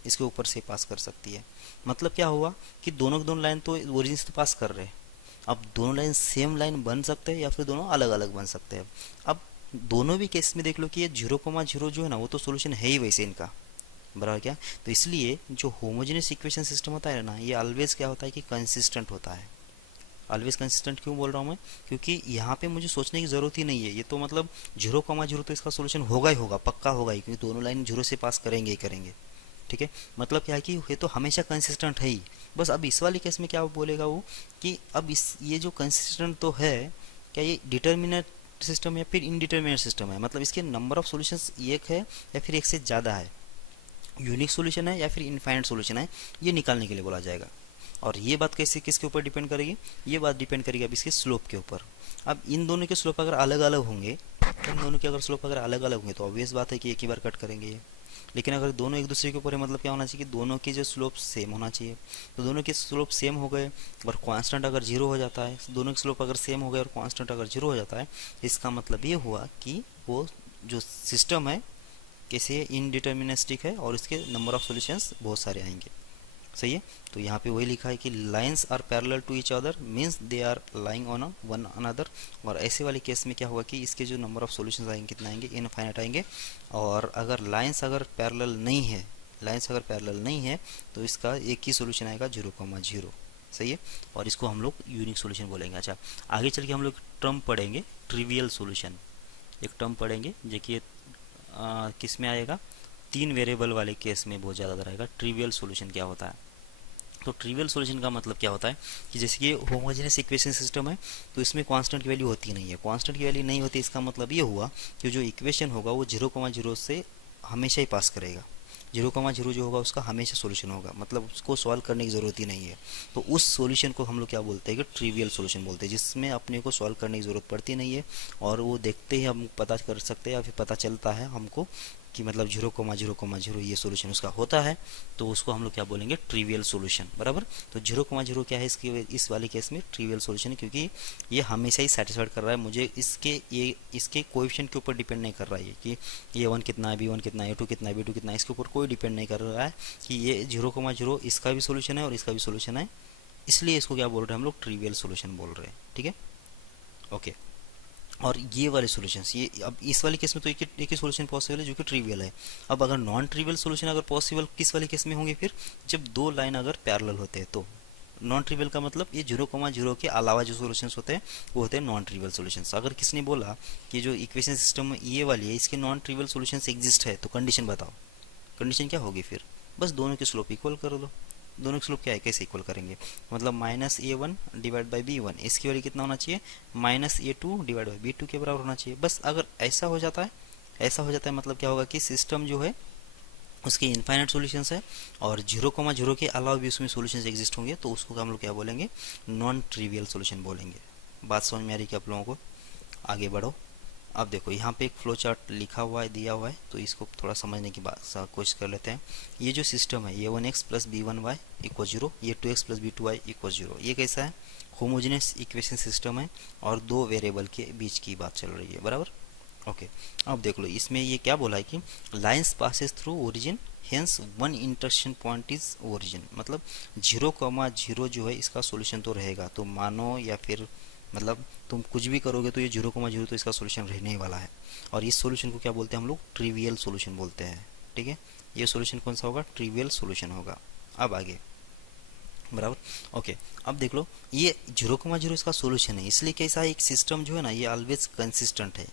इसके ऊपर से पास कर सकती है। मतलब क्या हुआ कि दोनों लाइन तो ओरिजिन से तो पास कर रहे हैं। अब दोनों लाइन सेम लाइन बन सकते हैं या फिर दोनों अलग अलग बन सकते हैं। अब दोनों भी केस में देख लो कि ये 0,0 जो है ना वो तो सोल्यूशन है ही वैसे इनका, बराबर क्या। तो इसलिए जो होमोजेनियस इक्वेशन सिस्टम होता है ना ये ऑलवेज क्या होता है कि कंसिस्टेंट होता है। ऑलवेज कंसिस्टेंट क्यों बोल रहा हूँ मैं, क्योंकि यहाँ पे मुझे सोचने की ज़रूरत ही नहीं है, ये तो मतलब 0,0 तो इसका सोल्यूशन होगा ही होगा, पक्का होगा ही, क्योंकि दोनों लाइन 0 से पास करेंगे ही करेंगे। ठीक है, मतलब क्या है कि ये तो हमेशा कंसिस्टेंट है ही। बस अब इस वाली केस में क्या बोलेगा वो कि अब इस ये जो कंसिस्टेंट तो है, क्या ये डिटर्मिनेट सिस्टम या फिर इनडिटर्मिनेट सिस्टम है, मतलब इसके नंबर ऑफ सॉल्यूशंस एक है या फिर एक से ज़्यादा है, यूनिक सॉल्यूशन है या फिर इनफाइनाइट सॉल्यूशन है, ये निकालने के लिए बोला जाएगा। और ये बात कैसे किसके ऊपर डिपेंड करेगी, ये बात डिपेंड करेगी अब इसके स्लोप के ऊपर। अब इन दोनों के स्लोप अगर अलग अलग होंगे, इन दोनों के अगर स्लोप अगर अलग अलग होंगे तो ऑब्वियस बात है कि एक ही बार कट करेंगे ये। लेकिन अगर दोनों एक दूसरे के ऊपर है, मतलब क्या होना चाहिए कि दोनों के जो स्लोप सेम होना चाहिए। तो दोनों के स्लोप सेम हो गए और कांस्टेंट अगर 0 हो जाता है, दोनों के स्लोप अगर सेम हो गए और कांस्टेंट अगर 0 हो जाता है, इसका मतलब ये हुआ कि वो जो सिस्टम है कैसे इनडिटर्मिनिस्टिक है और इसके नंबर ऑफ सॉल्यूशंस बहुत सारे आएंगे। सही है, तो यहाँ पे वही लिखा है कि lines are parallel to each other means they are lying on one another. और ऐसे वाले केस में क्या होगा कि इसके जो नंबर ऑफ सॉल्यूशंस आएंगे कितना आएंगे, इनफाइनाइट आएंगे। और अगर लाइंस अगर पैरेलल नहीं है, लाइंस अगर पैरेलल नहीं है तो इसका एक ही सॉल्यूशन आएगा 0,0। सही है, और इसको हम लोग यूनिक सॉल्यूशन बोलेंगे। अच्छा, आगे चल के हम लोग टर्म पढ़ेंगे ट्रिवियल सॉल्यूशन, एक टर्म पढ़ेंगे जो कि किस में आएगा, 3 वेरिएबल वाले केस में बहुत ज़्यादा रहेगा। ट्रिवियल सॉल्यूशन क्या होता है, तो ट्रिवियल सॉल्यूशन का मतलब क्या होता है कि जैसे कि होमोजेनियस इक्वेशन सिस्टम है तो इसमें कांस्टेंट की वैल्यू होती नहीं है। कांस्टेंट की वैल्यू नहीं होती, इसका मतलब ये हुआ कि जो इक्वेशन होगा वो 0,0 से हमेशा ही पास करेगा। 0,0 जो होगा उसका हमेशा सॉल्यूशन होगा, मतलब उसको सॉल्व करने की ज़रूरत ही नहीं है। तो उस सॉल्यूशन को हम लोग क्या बोलते हैं कि ट्रिवियल सॉल्यूशन बोलते हैं, जिसमें अपने को सॉल्व करने की ज़रूरत पड़ती नहीं है और वो देखते ही हम पता कर सकते हैं या फिर पता चलता है हमको कि मतलब 0,0,0 ये सॉल्यूशन उसका होता है, तो उसको हम लोग क्या बोलेंगे, ट्रिवियल सॉल्यूशन। बराबर, तो 0,0 क्या है इसकी, इस वाले केस में ट्रिवियल सॉल्यूशन है, क्योंकि ये हमेशा ही सेटिस्फाइड कर रहा है मुझे, इसके कोएफिशिएंट के ऊपर डिपेंड नहीं कर रहा है कि ये 1 कितना है, B1 कितना है, A2 कितना है, B2 कितना है, इसके ऊपर कोई डिपेंड नहीं कर रहा है कि ये 0,0 इसका भी सॉल्यूशन है और इसका भी सॉल्यूशन है, इसलिए इसको क्या बोल रहे हैं हम लोग, ट्रिवियल सॉल्यूशन बोल रहे हैं। ठीक है, ओके। और ये वाले सॉल्यूशंस, ये अब इस वाले केस में तो एक ही सॉल्यूशन पॉसिबल है जो कि ट्रिवियल है। अब अगर नॉन ट्रिवियल सॉल्यूशन अगर पॉसिबल किस वाले केस में होंगे, फिर जब दो लाइन अगर पैरेलल होते हैं तो। नॉन ट्रिवियल का मतलब ये 0,0 के अलावा जो सॉल्यूशंस होते हैं वो होते हैं नॉन ट्रिवियल सॉल्यूशंस। अगर किसने बोला कि जो इक्वेशन सिस्टम ये वाली है इसके नॉन ट्रिवियल सॉल्यूशंस एग्जिस्ट है तो कंडीशन बताओ, कंडीशन क्या होगी फिर, बस दोनों के स्लोप इक्वल कर दो। दोनों के स्लोप क्या है, कैसे इक्वल करेंगे, मतलब -a1 डिवाइड बाई b1, इसकी वैल्यू कितना होना चाहिए, -a2 डिवाइड बाई b2 के बराबर होना चाहिए। बस अगर ऐसा हो जाता है, ऐसा हो जाता है मतलब क्या होगा कि सिस्टम जो है उसके इनफाइनाइट सॉल्यूशंस है और 0,0 के अलावा भी उसमें सॉल्यूशंस एग्जिस्ट होंगे, तो उसको हम लोग क्या बोलेंगे, नॉन ट्रिवियल सॉल्यूशन बोलेंगे। बात समझ में आ रही है कि आप लोगों को, आगे बढ़ो। अब देखो यहाँ पे एक फ्लो चार्ट लिखा हुआ है, दिया हुआ है, तो इसको थोड़ा समझने की कोशिश कर लेते हैं। ये जो सिस्टम है, ये 1x प्लस b1y इक्वल 0, ये 2x प्लस b2y इक्वल 0, ये कैसा है, होमोजेनियस इक्वेशन सिस्टम है और दो वेरिएबल के बीच की बात चल रही है। बराबर, ओके। अब देख लो इसमें ये क्या बोला है कि lines passes through origin, hence one intersection point is origin, मतलब 0,0 जो है इसका सॉल्यूशन तो रहेगा। तो मानो या फिर मतलब तुम कुछ भी करोगे तो ये 0,0 तो इसका सॉल्यूशन रहने ही वाला है, और इस सॉल्यूशन को क्या बोलते हैं हम लोग, ट्रिवियल सॉल्यूशन बोलते हैं। ठीक है, ये सॉल्यूशन कौन सा होगा, ट्रिवियल सॉल्यूशन होगा। अब आगे, बराबर, ओके। अब देख लो ये 0,0 इसका सॉल्यूशन है, इसलिए कैसा है, एक सिस्टम जो है ना ये ऑलवेज कंसिस्टेंट है।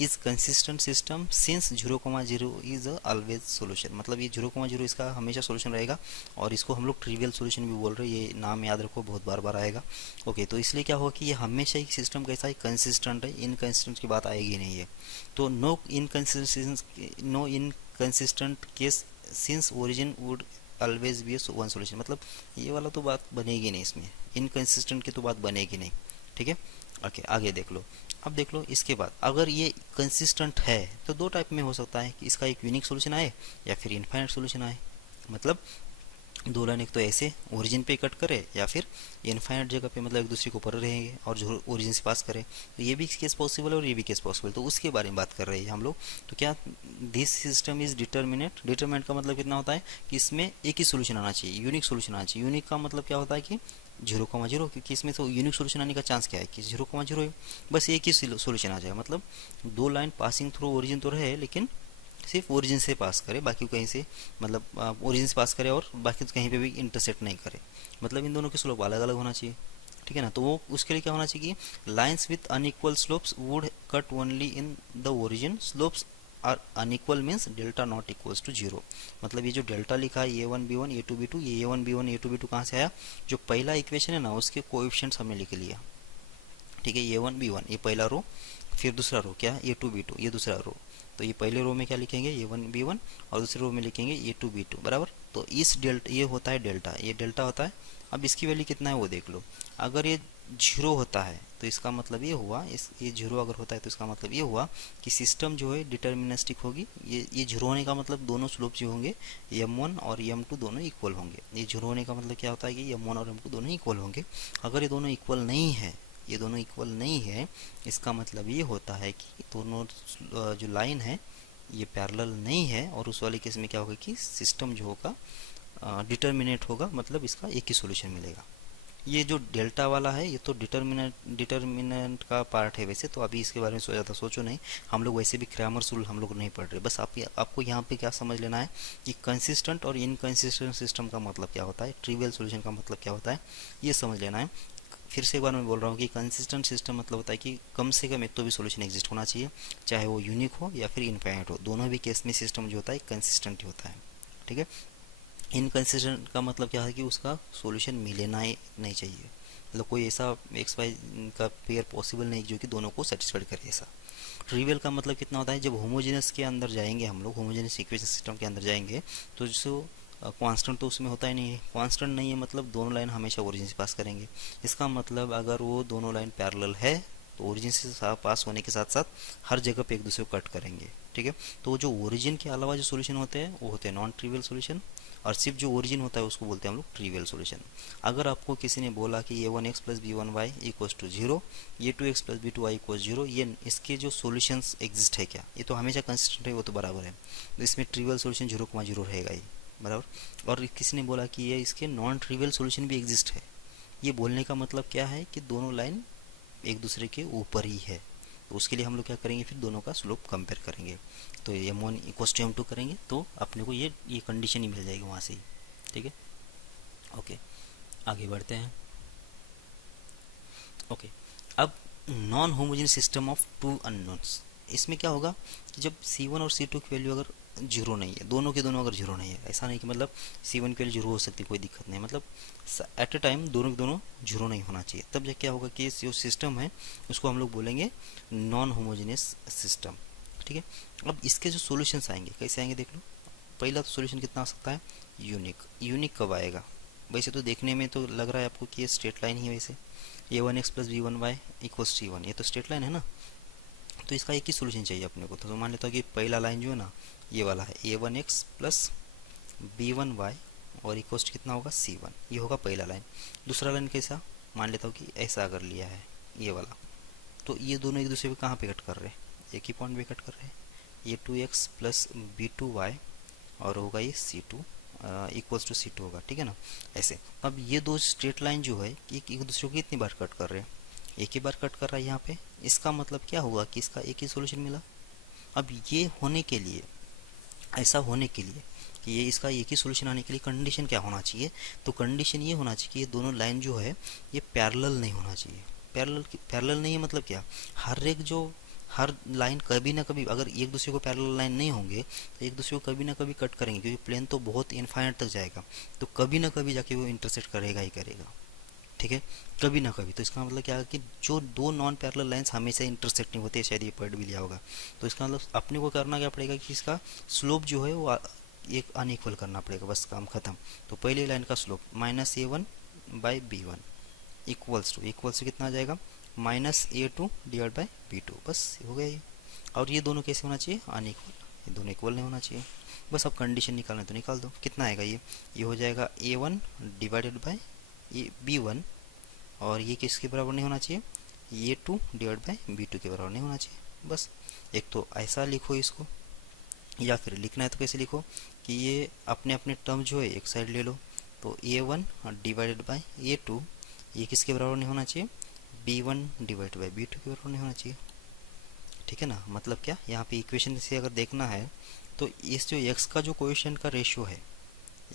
Is consistent system since 0,0 is always solution, मतलब ये 0,0 इसका हमेशा सॉल्यूशन रहेगा और इसको हम लोग ट्रिवियल सॉल्यूशन भी बोल रहे हैं, ये नाम याद रखो, बहुत बार बार आएगा। ओके, तो इसलिए क्या होगा कि ये हमेशा ही सिस्टम कैसा है, कंसिस्टेंट है, इनकंसिस्टेंट की बात आएगी नहीं है। तो no inconsistent case since origin would always be one solution, मतलब ये वाला तो बात बनेगी नहीं, इसमें इनकंसिस्टेंट की तो बात बनेगी नहीं। ठीक है, ओके, आगे देख लो। अब देख लो इसके बाद अगर ये कंसिस्टेंट है तो दो टाइप में हो सकता है कि इसका एक यूनिक सॉल्यूशन आए या फिर इनफाइनाइट सॉल्यूशन आए, मतलब दो लाइन एक तो ऐसे ओरिजिन पे कट करे या फिर इनफाइनाइट जगह पे, मतलब एक दूसरे के ऊपर रहेंगे और जो ओरिजिन से पास करे, तो ये भी केस पॉसिबल है और ये भी केस पॉसिबल, तो उसके बारे में बात कर रहे हैं हम लोग। तो क्या this system is determinate, determinate का मतलब कितना होता है कि इसमें एक ही सोल्यूशन आना चाहिए, यूनिक सोल्यूशन आना चाहिए। यूनिक का मतलब क्या होता है कि 0,0, क्योंकि इसमें तो यूनिक सोल्यूशन आने का चांस क्या है कि 0,0 है, बस एक ही सोल्यूशन आ जाए, मतलब दो लाइन पासिंग थ्रू ओरिजिन तो रहे लेकिन सिर्फ ओरिजिन से पास करे, बाकी कहीं से मतलब ओरिजिन से पास करे और बाकी तो कहीं पे भी इंटरसेक्ट नहीं करे, मतलब इन दोनों के स्लोप अलग अलग होना चाहिए। ठीक ठीक है ना। तो वो उसके लिए क्या होना चाहिए, lines with unequal slopes would cut only in the origin, slopes are unequal means delta not equals to zero. मतलब ये जो डेल्टा लिखा है A1 B1 A2 B2, ये A1 B1 A2 B2 कहाँ से आया, जो पहला इक्वेशन है ना उसके कोएफिशिएंट्स हमने लिख लिया, ठीक है। A1 B1 ये पहला रो, फिर दूसरा रो क्या A2 B2 ये दूसरा रो। तो ये पहले रो में क्या लिखेंगे A1 B1 और दूसरे रो में लिखेंगे A2 B2 बराबर। तो इस डेल्टा ये होता है डेल्टा, ये डेल्टा होता है। अब इसकी वैल्यू कितना है वो देख लो। अगर ये जीरो होता है तो इसका मतलब ये हुआ, इस ये जीरो अगर होता है तो इसका मतलब ये हुआ कि सिस्टम जो है डिटर्मिनिस्टिक होगी। ये जीरो होने का मतलब दोनों स्लोप जो होंगे M1 और M2 दोनों इक्वल होंगे। ये जीरो होने का मतलब क्या होता है कि M1 और M2 दोनों इक्वल होंगे। अगर ये दोनों इक्वल नहीं है, ये दोनों इक्वल नहीं है, इसका मतलब ये होता है कि दोनों जो लाइन है ये पैरेलल नहीं है। और उस वाले केस में क्या होगा कि सिस्टम जो होगा डिटर्मिनेट होगा, मतलब इसका एक ही सॉल्यूशन मिलेगा। ये जो डेल्टा वाला है ये तो डिटर्मिनेंट का पार्ट है वैसे, तो अभी इसके बारे में ज़्यादा सोचो नहीं। हम लोग वैसे भी क्रैमर्स रूल हम लोग नहीं पढ़ रहे। बस आपको यहाँ पे क्या समझ लेना है कि कंसिस्टेंट और इनकंसिस्टेंट सिस्टम का मतलब क्या होता है, ट्रिवियल सॉल्यूशन का मतलब क्या होता है, ये समझ लेना है। फिर से एक बार मैं बोल रहा हूँ कि कंसिस्टेंट सिस्टम मतलब होता है कि कम से कम एक तो भी सॉल्यूशन एग्जिस्ट होना चाहिए, चाहे वो यूनिक हो या फिर इनफाइनाइट हो। दोनों भी केस में सिस्टम जो होता है कंसिस्टेंट ही होता है, ठीक है। इनकंसिस्टेंट का मतलब क्या है कि उसका सॉल्यूशन मिलना ही नहीं चाहिए, मतलब कोई ऐसा एक्स वाई का पेयर पॉसिबल नहीं जो कि दोनों को सेटिस्फाइड करे ऐसा। ट्रिवियल का मतलब कितना होता है, जब होमोजेनस के अंदर जाएंगे हम लोग, होमोजेनस इक्वेशन सिस्टम के अंदर जाएंगे तो जो कांस्टेंट तो उसमें होता ही नहीं है। कांस्टेंट नहीं है मतलब दोनों लाइन हमेशा ओरिजिन से पास करेंगे। इसका मतलब अगर वो दोनों लाइन पैरेलल है तो ओरिजिन से पास होने के साथ साथ हर जगह पे एक दूसरे को कट करेंगे, ठीक है। तो जो ओरिजिन के अलावा जो सॉल्यूशन होते हैं वो होते हैं नॉन ट्रिवियल सॉल्यूशन, और सिर्फ जो ओरिजिन होता है उसको बोलते हैं हम लोग ट्रिवियल सॉल्यूशन। अगर आपको किसी ने बोला कि A1x plus B1y equals to zero, A2x plus B2y equals zero, ये इसके जो सॉल्यूशंस एग्जिस्ट है क्या, ये तो हमेशा कंसिस्टेंट है, वो तो बराबर है। तो इसमें ट्रिवियल सॉल्यूशन 0,0 रहेगा ही बराबर। और किसी ने बोला कि ये इसके नॉन ट्रिवियल सॉल्यूशन भी एग्जिस्ट है, ये बोलने का मतलब क्या है कि दोनों लाइन एक दूसरे के ऊपर ही है। तो उसके लिए हम लोग क्या करेंगे, फिर दोनों का स्लोप कंपेयर करेंगे। तो M1 इक्वल्स टू M2 करेंगे तो अपने को ये कंडीशन ही मिल जाएगी वहाँ से ही, ठीक है। ओके, आगे बढ़ते हैं। ओके, अब non homogeneous system of two unknowns, इसमें क्या होगा कि जब C1 और C2 की वैल्यू अगर जीरो नहीं है, दोनों के दोनों अगर जीरो नहीं है, ऐसा नहीं कि मतलब C1 की वैल्यू जीरो हो सकती है, कोई दिक्कत नहीं, मतलब एट ए टाइम दोनों के दोनों जीरो नहीं होना चाहिए। तब जब क्या होगा कि जो सिस्टम है उसको हम लोग बोलेंगे नॉन होमोजेनियस सिस्टम, ठीक है। अब इसके जो सॉल्यूशंस आएंगे कैसे आएंगे देख लो। पहला तो सॉल्यूशन कितना आ सकता है, यूनिक। यूनिक कब आएगा, वैसे तो देखने में तो लग रहा है आपको कि ये स्ट्रेट लाइन ही है, वैसे A1x plus B1y equals C1, ये तो स्ट्रेट लाइन है ना। तो इसका एक ही सॉल्यूशन चाहिए अपने को। तो मान लेता हूँ कि पहला लाइन जो है ना ये वाला है A1x प्लस B1y और इक्वल्स कितना होगा C1, ये होगा पहला लाइन। दूसरा लाइन कैसा, मान लेता हूँ कि ऐसा अगर लिया है ये वाला, तो ये दोनों एक दूसरे को कहाँ पे कट कर रहे हैं, एक ही पॉइंट पे कट कर रहे हैं। ये 2x प्लस B2y और होगा ये C2 इक्वल्स टू C2 होगा, ठीक है ना ऐसे। अब ये दो स्ट्रेट लाइन जो है एक दूसरे को कितनी बार कट कर रहे हैं, एक ही बार कट कर रहा है यहाँ पे। इसका मतलब क्या होगा कि इसका एक ही सॉल्यूशन मिला। अब ये होने के लिए, ऐसा होने के लिए कि ये इसका एक ही सॉल्यूशन आने के लिए कंडीशन क्या होना चाहिए, तो कंडीशन ये होना चाहिए कि ये दोनों लाइन जो है ये पैरेलल नहीं होना चाहिए। पैरेलल नहीं है मतलब क्या, हर लाइन कभी ना कभी अगर एक दूसरे को पैरेलल लाइन नहीं होंगे तो एक दूसरे को कभी ना कभी कट करेंगे, क्योंकि प्लेन तो बहुत इनफाइनाइट तक जाएगा, तो कभी ना कभी जाके वो इंटरसेक्ट करेगा ही करेगा, ठीक है, कभी ना कभी। तो इसका मतलब क्या है कि जो दो नॉन पैरेलल लाइंस हमेशा इंटरसेक्ट नहीं होते, शायद ये पढ़ भी लिया होगा। तो इसका मतलब अपने को करना क्या पड़ेगा कि इसका स्लोप जो है वो एक अनइक्वल करना पड़ेगा, बस काम खत्म। तो पहले लाइन का स्लोप -A1/B1 इक्वल्स टू कितना आ जाएगा, -A2/B2, बस हो गया ये। और ये दोनों कैसे होना चाहिए, अनइक्वल, ये दोनों इक्वल नहीं होना चाहिए। बस अब कंडीशन निकालना तो निकाल दो, कितना आएगा ये हो जाएगा A1/B1 और ये किसके बराबर नहीं होना चाहिए, A2/B2 के बराबर नहीं होना चाहिए। बस एक तो ऐसा लिखो इसको, या फिर लिखना है तो कैसे लिखो कि ये अपने अपने टर्म जो है एक साइड ले लो। तो A1/A2 ये किसके बराबर नहीं होना चाहिए, B1/B2 के बराबर नहीं होना चाहिए, ठीक है ना। मतलब क्या, यहाँ पे इक्वेशन से अगर देखना है तो इस जो x का जो कोएफिशिएंट का रेशियो है,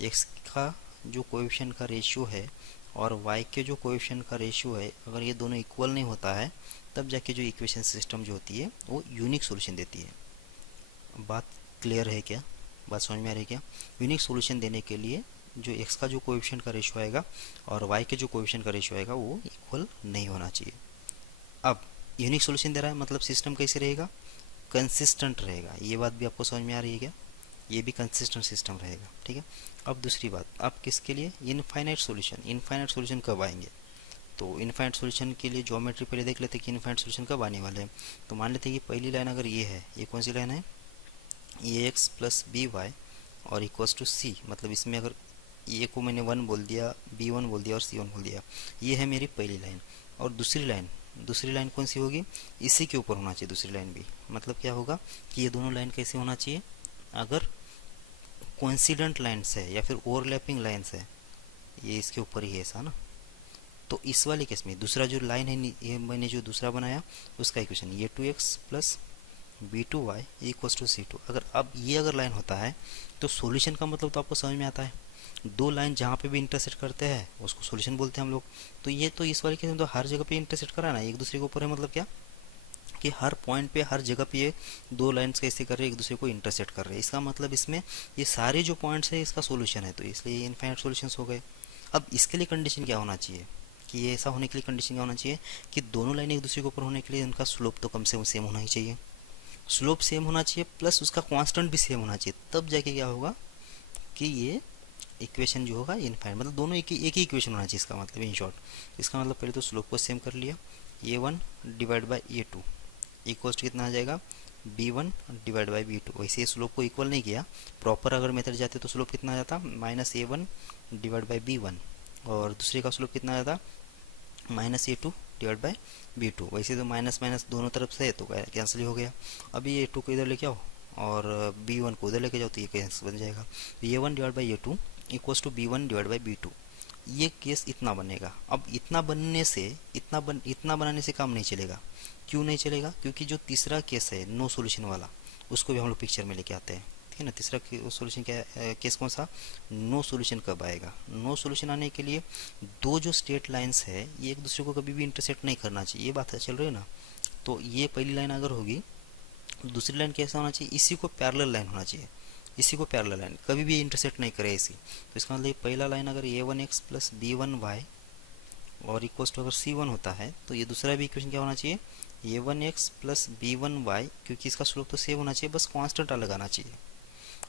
x का जो कोएफिशिएंट का रेशियो है और y के जो कोएफिशिएंट का रेशियो है, अगर ये दोनों इक्वल नहीं होता है तब जाके जो इक्वेशन सिस्टम जो होती है वो यूनिक सॉल्यूशन देती है। बात क्लियर है क्या? बात समझ में आ रही है क्या? यूनिक सॉल्यूशन देने के लिए जो x का जो कोएफिशिएंट का रेशियो आएगा और y के जो कोएफिशिएंट का रेशियो आएगा वो इक्वल नहीं होना चाहिए। अब यूनिक सॉल्यूशन दे रहा है मतलब सिस्टम कैसे रहेगा? कंसिस्टेंट रहेगा। ये बात भी आपको समझ में आ रही है क्या? ये भी कंसिस्टेंट सिस्टम रहेगा, ठीक है। अब दूसरी बात, अब किसके लिए? Infinite solution. इनफाइनाइट सॉल्यूशन कब आएंगे? तो इनफाइनाइट सॉल्यूशन के लिए ज्योमेट्री पहले देख लेते हैं कि इनफाइनाइट सॉल्यूशन कब आने वाले हैं। तो मान लेते हैं कि पहली लाइन अगर ये है, ये कौन सी लाइन है? ए एक्स प्लस बी वाई और इक्वल्स टू सी, मतलब इसमें अगर ए को मैंने 1 बोल दिया, बी 1 बोल दिया और सी 1 बोल दिया, ये है मेरी पहली लाइन। और दूसरी लाइन कौन सी होगी? इसी के ऊपर होना चाहिए दूसरी लाइन भी। मतलब क्या होगा कि ये दोनों लाइन कैसे होना चाहिए? अगर कोइंसिडेंट लाइन्स है या फिर ओवरलैपिंग लाइन्स है, ये इसके ऊपर ही है ऐसा ना। तो इस वाले केस में दूसरा जो लाइन है, ये मैंने जो दूसरा बनाया उसका इक्वेशन ये 2x plus b2y equals to c2। अगर लाइन होता है तो सॉल्यूशन का मतलब तो आपको समझ में आता है। दो लाइन जहाँ पे भी इंटरसेक्ट करते हैं उसको सॉल्यूशन बोलते हैं हम लोग। तो ये तो इस वाले केस में तो हर जगह पे इंटरसेक्ट करा ना, एक दूसरे के ऊपर है। मतलब क्या कि हर पॉइंट पे, हर जगह पे ये दो लाइंस कैसे कर रहे हैं, एक दूसरे को इंटरसेक्ट कर रहे हैं। इसका मतलब इसमें ये सारे जो पॉइंट्स है इसका सॉल्यूशन है, तो इसलिए ये इनफाइनाइट सॉल्यूशंस हो गए। अब इसके लिए कंडीशन क्या होना चाहिए कि ये ऐसा होने के लिए कंडीशन क्या होना चाहिए कि दोनों लाइन एक दूसरे के ऊपर होने के लिए उनका स्लोप तो कम से कम सेम होना ही चाहिए। स्लोप सेम होना चाहिए प्लस उसका कांस्टेंट भी सेम होना चाहिए, तब जाके क्या होगा कि ये इक्वेशन जो होगा इनफाइनाइट, मतलब दोनों एक ही इक्वेशन होना चाहिए। इसका मतलब इन शॉर्ट, इसका मतलब पहले तो स्लोप को सेम कर लिया, a1 divide by a2 equals to कितना आ जाएगा? b1 divide by b2। वैसे स्लोप को इक्वल नहीं किया, प्रॉपर अगर मेथड जाते तो स्लोप कितना आ जाता? Minus a1 divide by b1, और दूसरे का स्लोप कितना आ जाता? Minus a2 divide by b2। वैसे तो माइनस माइनस दोनों तरफ से है तो कैंसिल हो गया। अभी a2 को इधर लेके आओ और b1 को उधर लेके जाओ तो ये कैंसिल बन जाएगा। a1 divide by a2 equals to b1 divide by b2। ये केस इतना बनेगा। अब इतना बनाने से काम नहीं चलेगा। क्यों नहीं चलेगा? क्योंकि जो तीसरा केस है नो सॉल्यूशन वाला, उसको भी हम लोग पिक्चर में लेके आते हैं, ठीक है ना। तीसरा सॉल्यूशन क्या है? केस कौन सा? नो सॉल्यूशन कब आएगा? नो सॉल्यूशन आने के लिए दो जो स्ट्रेट लाइंस है ये एक दूसरे को कभी भी इंटरसेक्ट नहीं करना चाहिए, ये बात चल रही है ना। तो ये पहली लाइन अगर होगी, दूसरी लाइन कैसा होना चाहिए? इसी को पैरेलल लाइन होना चाहिए, इसी को पैरेलल लाइन, कभी भी इंटरसेक्ट नहीं करे इसी। तो इसका मतलब पहला लाइन अगर a1x प्लस b1y और इक्वल्स टू अगर c1 होता है तो ये दूसरा भी इक्वेशन क्या होना चाहिए? a1x प्लस b1y, क्योंकि इसका स्लोप तो सेम होना चाहिए, बस कांस्टेंट अलग आना चाहिए।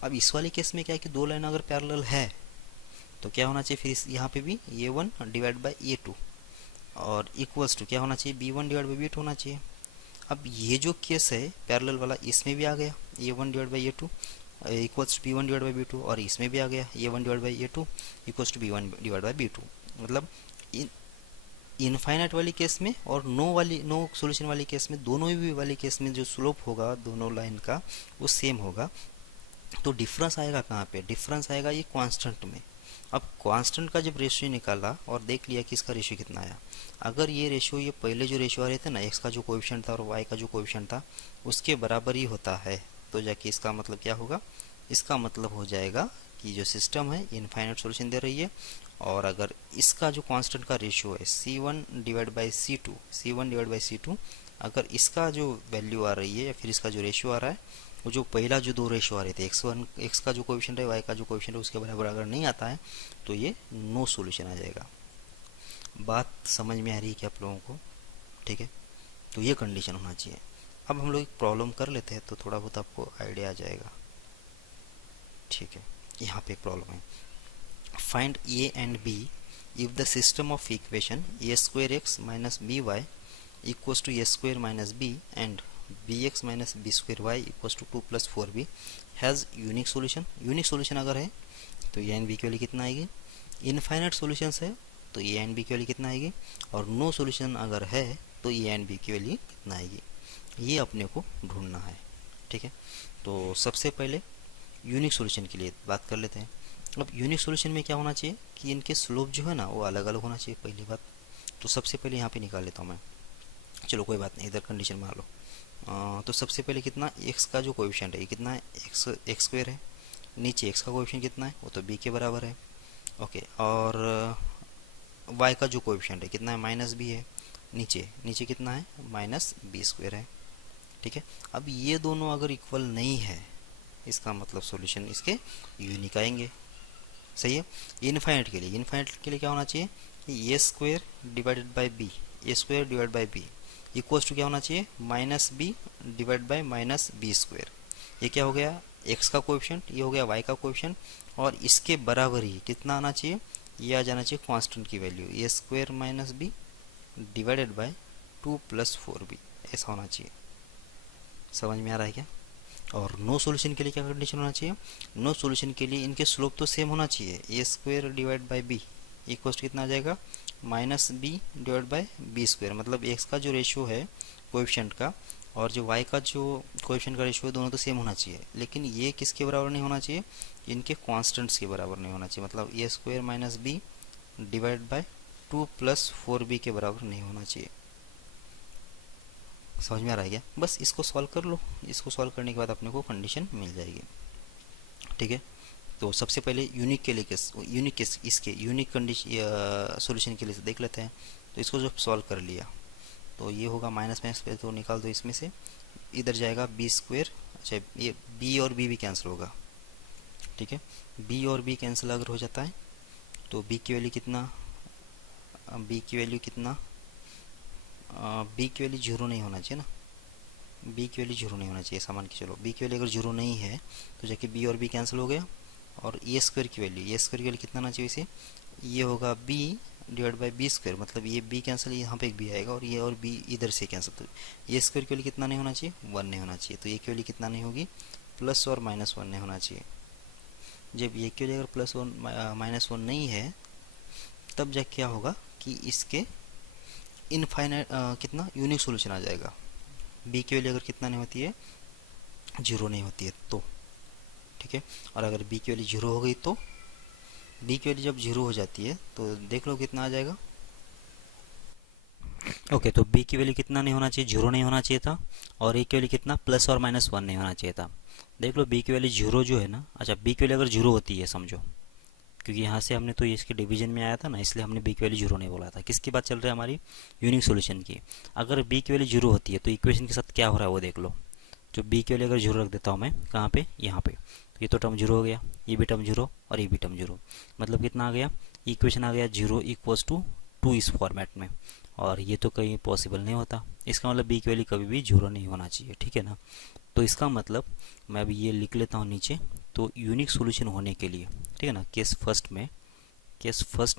अब इस वाले केस में क्या है कि दो लाइन अगर पैरेलल है तो क्या होना चाहिए? फिर यहाँ पे भी a1 डिवाइड बाई a2 और इक्वल्स टू क्या होना चाहिए? b1 डिवाइड बाई b2 होना चाहिए। अब ये जो केस है पैरेलल वाला, इसमें भी आ गया a1 divide by a2 equals to b1 divide by b2, और इसमें भी आ गया a1 divide by a2 equals to b1 divide by b2। मतलब इनफाइनाइट वाली केस में और नो सॉल्यूशन वाली केस में, दोनों ही वाली केस में जो स्लोप होगा दोनों लाइन का वो सेम होगा। तो डिफरेंस आएगा कहाँ पे? डिफरेंस आएगा ये कांस्टेंट में। अब कांस्टेंट का जब रेशियो निकाला और देख लिया कि इसका रेशियो कितना आया, अगर ये रेशियो, ये पहले जो रेशियो आ रहे थे ना, x का जो कोएफिशिएंट था और y का जो कोएफिशिएंट था उसके बराबर ही होता है, तो जाके इसका मतलब क्या होगा? इसका मतलब हो जाएगा कि जो सिस्टम है इनफाइनाइट सॉल्यूशन दे रही है। और अगर इसका जो कांस्टेंट का रेशियो है c1 डिवाइड बाई c2, अगर इसका जो वैल्यू आ रही है या फिर इसका जो रेशियो आ रहा है वो जो पहला जो दो रेशियो आ रहे थे x का जो कोएफिशिएंट है, y का जो कोएफिशिएंट है उसके बराबर अगर नहीं आता है तो ये नो सॉल्यूशन आ जाएगा। बात समझ में आ रही है क्या आप लोगों को? ठीक है, तो ये कंडीशन होना चाहिए। अब हम लोग एक प्रॉब्लम कर लेते हैं तो थोड़ा बहुत आपको आइडिया आ जाएगा। ठीक है, यहाँ पे एक प्रॉब्लम है, find a and b if the system of equation a square x minus b y equals to a square minus b and bx minus b square y equals to 2 plus 4b has unique solution. Unique solution अगर है तो a and b की वैल्यू कितना आएगी? Infinite solutions है तो a and b की वैल्यू कितना आएगी? और नो सॉल्यूशन अगर है तो a एंड b की वैल्यू कितना आएगी? ये अपने को ढूंढना है। ठीक है, तो सबसे पहले यूनिक सॉल्यूशन के लिए बात कर लेते हैं। अब यूनिक सॉल्यूशन में क्या होना चाहिए कि इनके स्लोप जो है ना वो अलग अलग होना चाहिए, पहली बात। तो सबसे पहले यहाँ पे निकाल लेता हूँ मैं, चलो कोई बात नहीं, इधर कंडीशन मार लो। तो सबसे पहले कितना, x का जो कोएफिशिएंट है ये कितना है? एक्स स्क्वायर है। नीचे x का कोएफिशिएंट कितना है? वो तो b के बराबर है। ओके, और y का जो कोएफिशिएंट है कितना है, माइनस बी है, नीचे नीचे कितना है, माइनस बी स्क्वायर है, ठीक है। अब ये दोनों अगर इक्वल नहीं है, इसका मतलब सॉल्यूशन इसके यूनिक आएंगे, सही है। इनफाइनाइट के लिए क्या होना चाहिए, a square divided by b, a square divide by b equals to क्या होना चाहिए, minus b divide by minus b square. ये क्या हो गया, एक्स का कोएफिशिएंट, ये हो गया वाई का कोएफिशिएंट, और इसके बराबर ही कितना आना चाहिए, ये आ जाना चाहिए कांस्टेंट की value, a square minus b divided by 2 plus 4b, ऐसा होना चाहिए। समझ में आ रहा है क्या। और नो सॉल्यूशन के लिए क्या कंडीशन होना चाहिए, नो सॉल्यूशन के लिए इनके स्लोप तो सेम होना चाहिए, a square divide by b equal to कितना आ जाएगा, minus b divide by b square. मतलब एक्स का जो रेशियो है कोएफिशिएंट का और जो वाई का जो कोएफिशिएंट का रेशियो है दोनों तो सेम होना चाहिए, लेकिन ये किसके बराबर नहीं होना चाहिए, इनके कांस्टेंट्स के बराबर नहीं होना चाहिए। मतलब a square minus b divide by 2 plus 4b के बराबर नहीं होना चाहिए। समझ में आ रहा है क्या। बस इसको सॉल्व कर लो, इसको सॉल्व करने के बाद अपने को कंडीशन मिल जाएगी, ठीक है। तो सबसे पहले यूनिक के लिए इसके यूनिक कंडीशन सॉल्यूशन के लिए से देख लेते हैं। तो इसको जब सॉल्व कर लिया तो ये होगा माइनस माइनस पे तो निकाल दो, इसमें से इधर जाएगा बी स्क्वायर, अच्छा ये बी और बी भी कैंसिल होगा, ठीक है। बी और बी कैंसिल अगर हो जाता है तो बी की वैल्यू कितना, बी की वैल्यू कितना, बी की वैल्यू जीरो नहीं होना चाहिए ना, बी की वैल्यू जीरो नहीं होना चाहिए, सामान की चलो बी की वैल्यू अगर जीरो नहीं है तो जाके बी और बी कैंसिल हो गया, और ए स्क्वायर की वैल्यू कितना आना चाहिए इसे, ये होगा b divide by b square, मतलब ये बी कैंसिल, यहाँ पे एक बी आएगा और ये और बी इधर से कैंसिल, तो ए स्क्वायर की वैल्यू कितना नहीं होना चाहिए, 1 नहीं होना चाहिए। तो ये की वैल्यू कितना नहीं होगी, प्लस और माइनस 1 नहीं होना चाहिए। जब ये की वैल्यू अगर प्लस 1 माइनस 1 नहीं है तब जाके क्या होगा कि इसके इनफाइनाइट कितना यूनिक सॉल्यूशन आ जाएगा। बी की वैल्यू अगर कितना नहीं होती है, जीरो नहीं होती है तो, ठीक है। और अगर बी की वैल्यू जीरो हो गई तो, बी की वैल्यू जब जीरो हो जाती है तो देख लो कितना आ जाएगा। ओके तो बी की वैल्यू कितना नहीं होना चाहिए, जीरो नहीं होना चाहिए था, और ए की वैल्यू कितना प्लस और माइनस 1 नहीं होना चाहिए था। देख लो बी की वैल्यू जीरो जो है ना, अच्छा बी की वैल्यू अगर जीरो होती है समझो, क्योंकि यहाँ से हमने तो ये इसके डिवीजन में आया था ना, इसलिए हमने बी की वैल्यू जीरो नहीं बोला था। किसकी बात चल रही है हमारी, यूनिक सॉल्यूशन की। अगर बी की वैल्यू जीरो होती है तो इक्वेशन के साथ क्या हो रहा है वो देख लो। जो बी की वैल्यू अगर जीरो रख देता हूँ मैं कहाँ पे, यहाँ पे, तो ये तो टर्म जीरो हो गया, ये भी टर्म जीरो और ये भी टर्म जीरो, मतलब कितना आ गया, इक्वेशन आ गया जीरो इक्वल्स टू 2 इस फॉर्मेट में, और ये तो कहीं पॉसिबल नहीं होता। इसका मतलब बी की वैल्यू कभी भी जीरो नहीं होना चाहिए, ठीक है ना। तो इसका मतलब मैं अभी ये लिख लेता हूँ नीचे, तो यूनिक सॉल्यूशन होने के लिए, ठीक है ना, केस फर्स्ट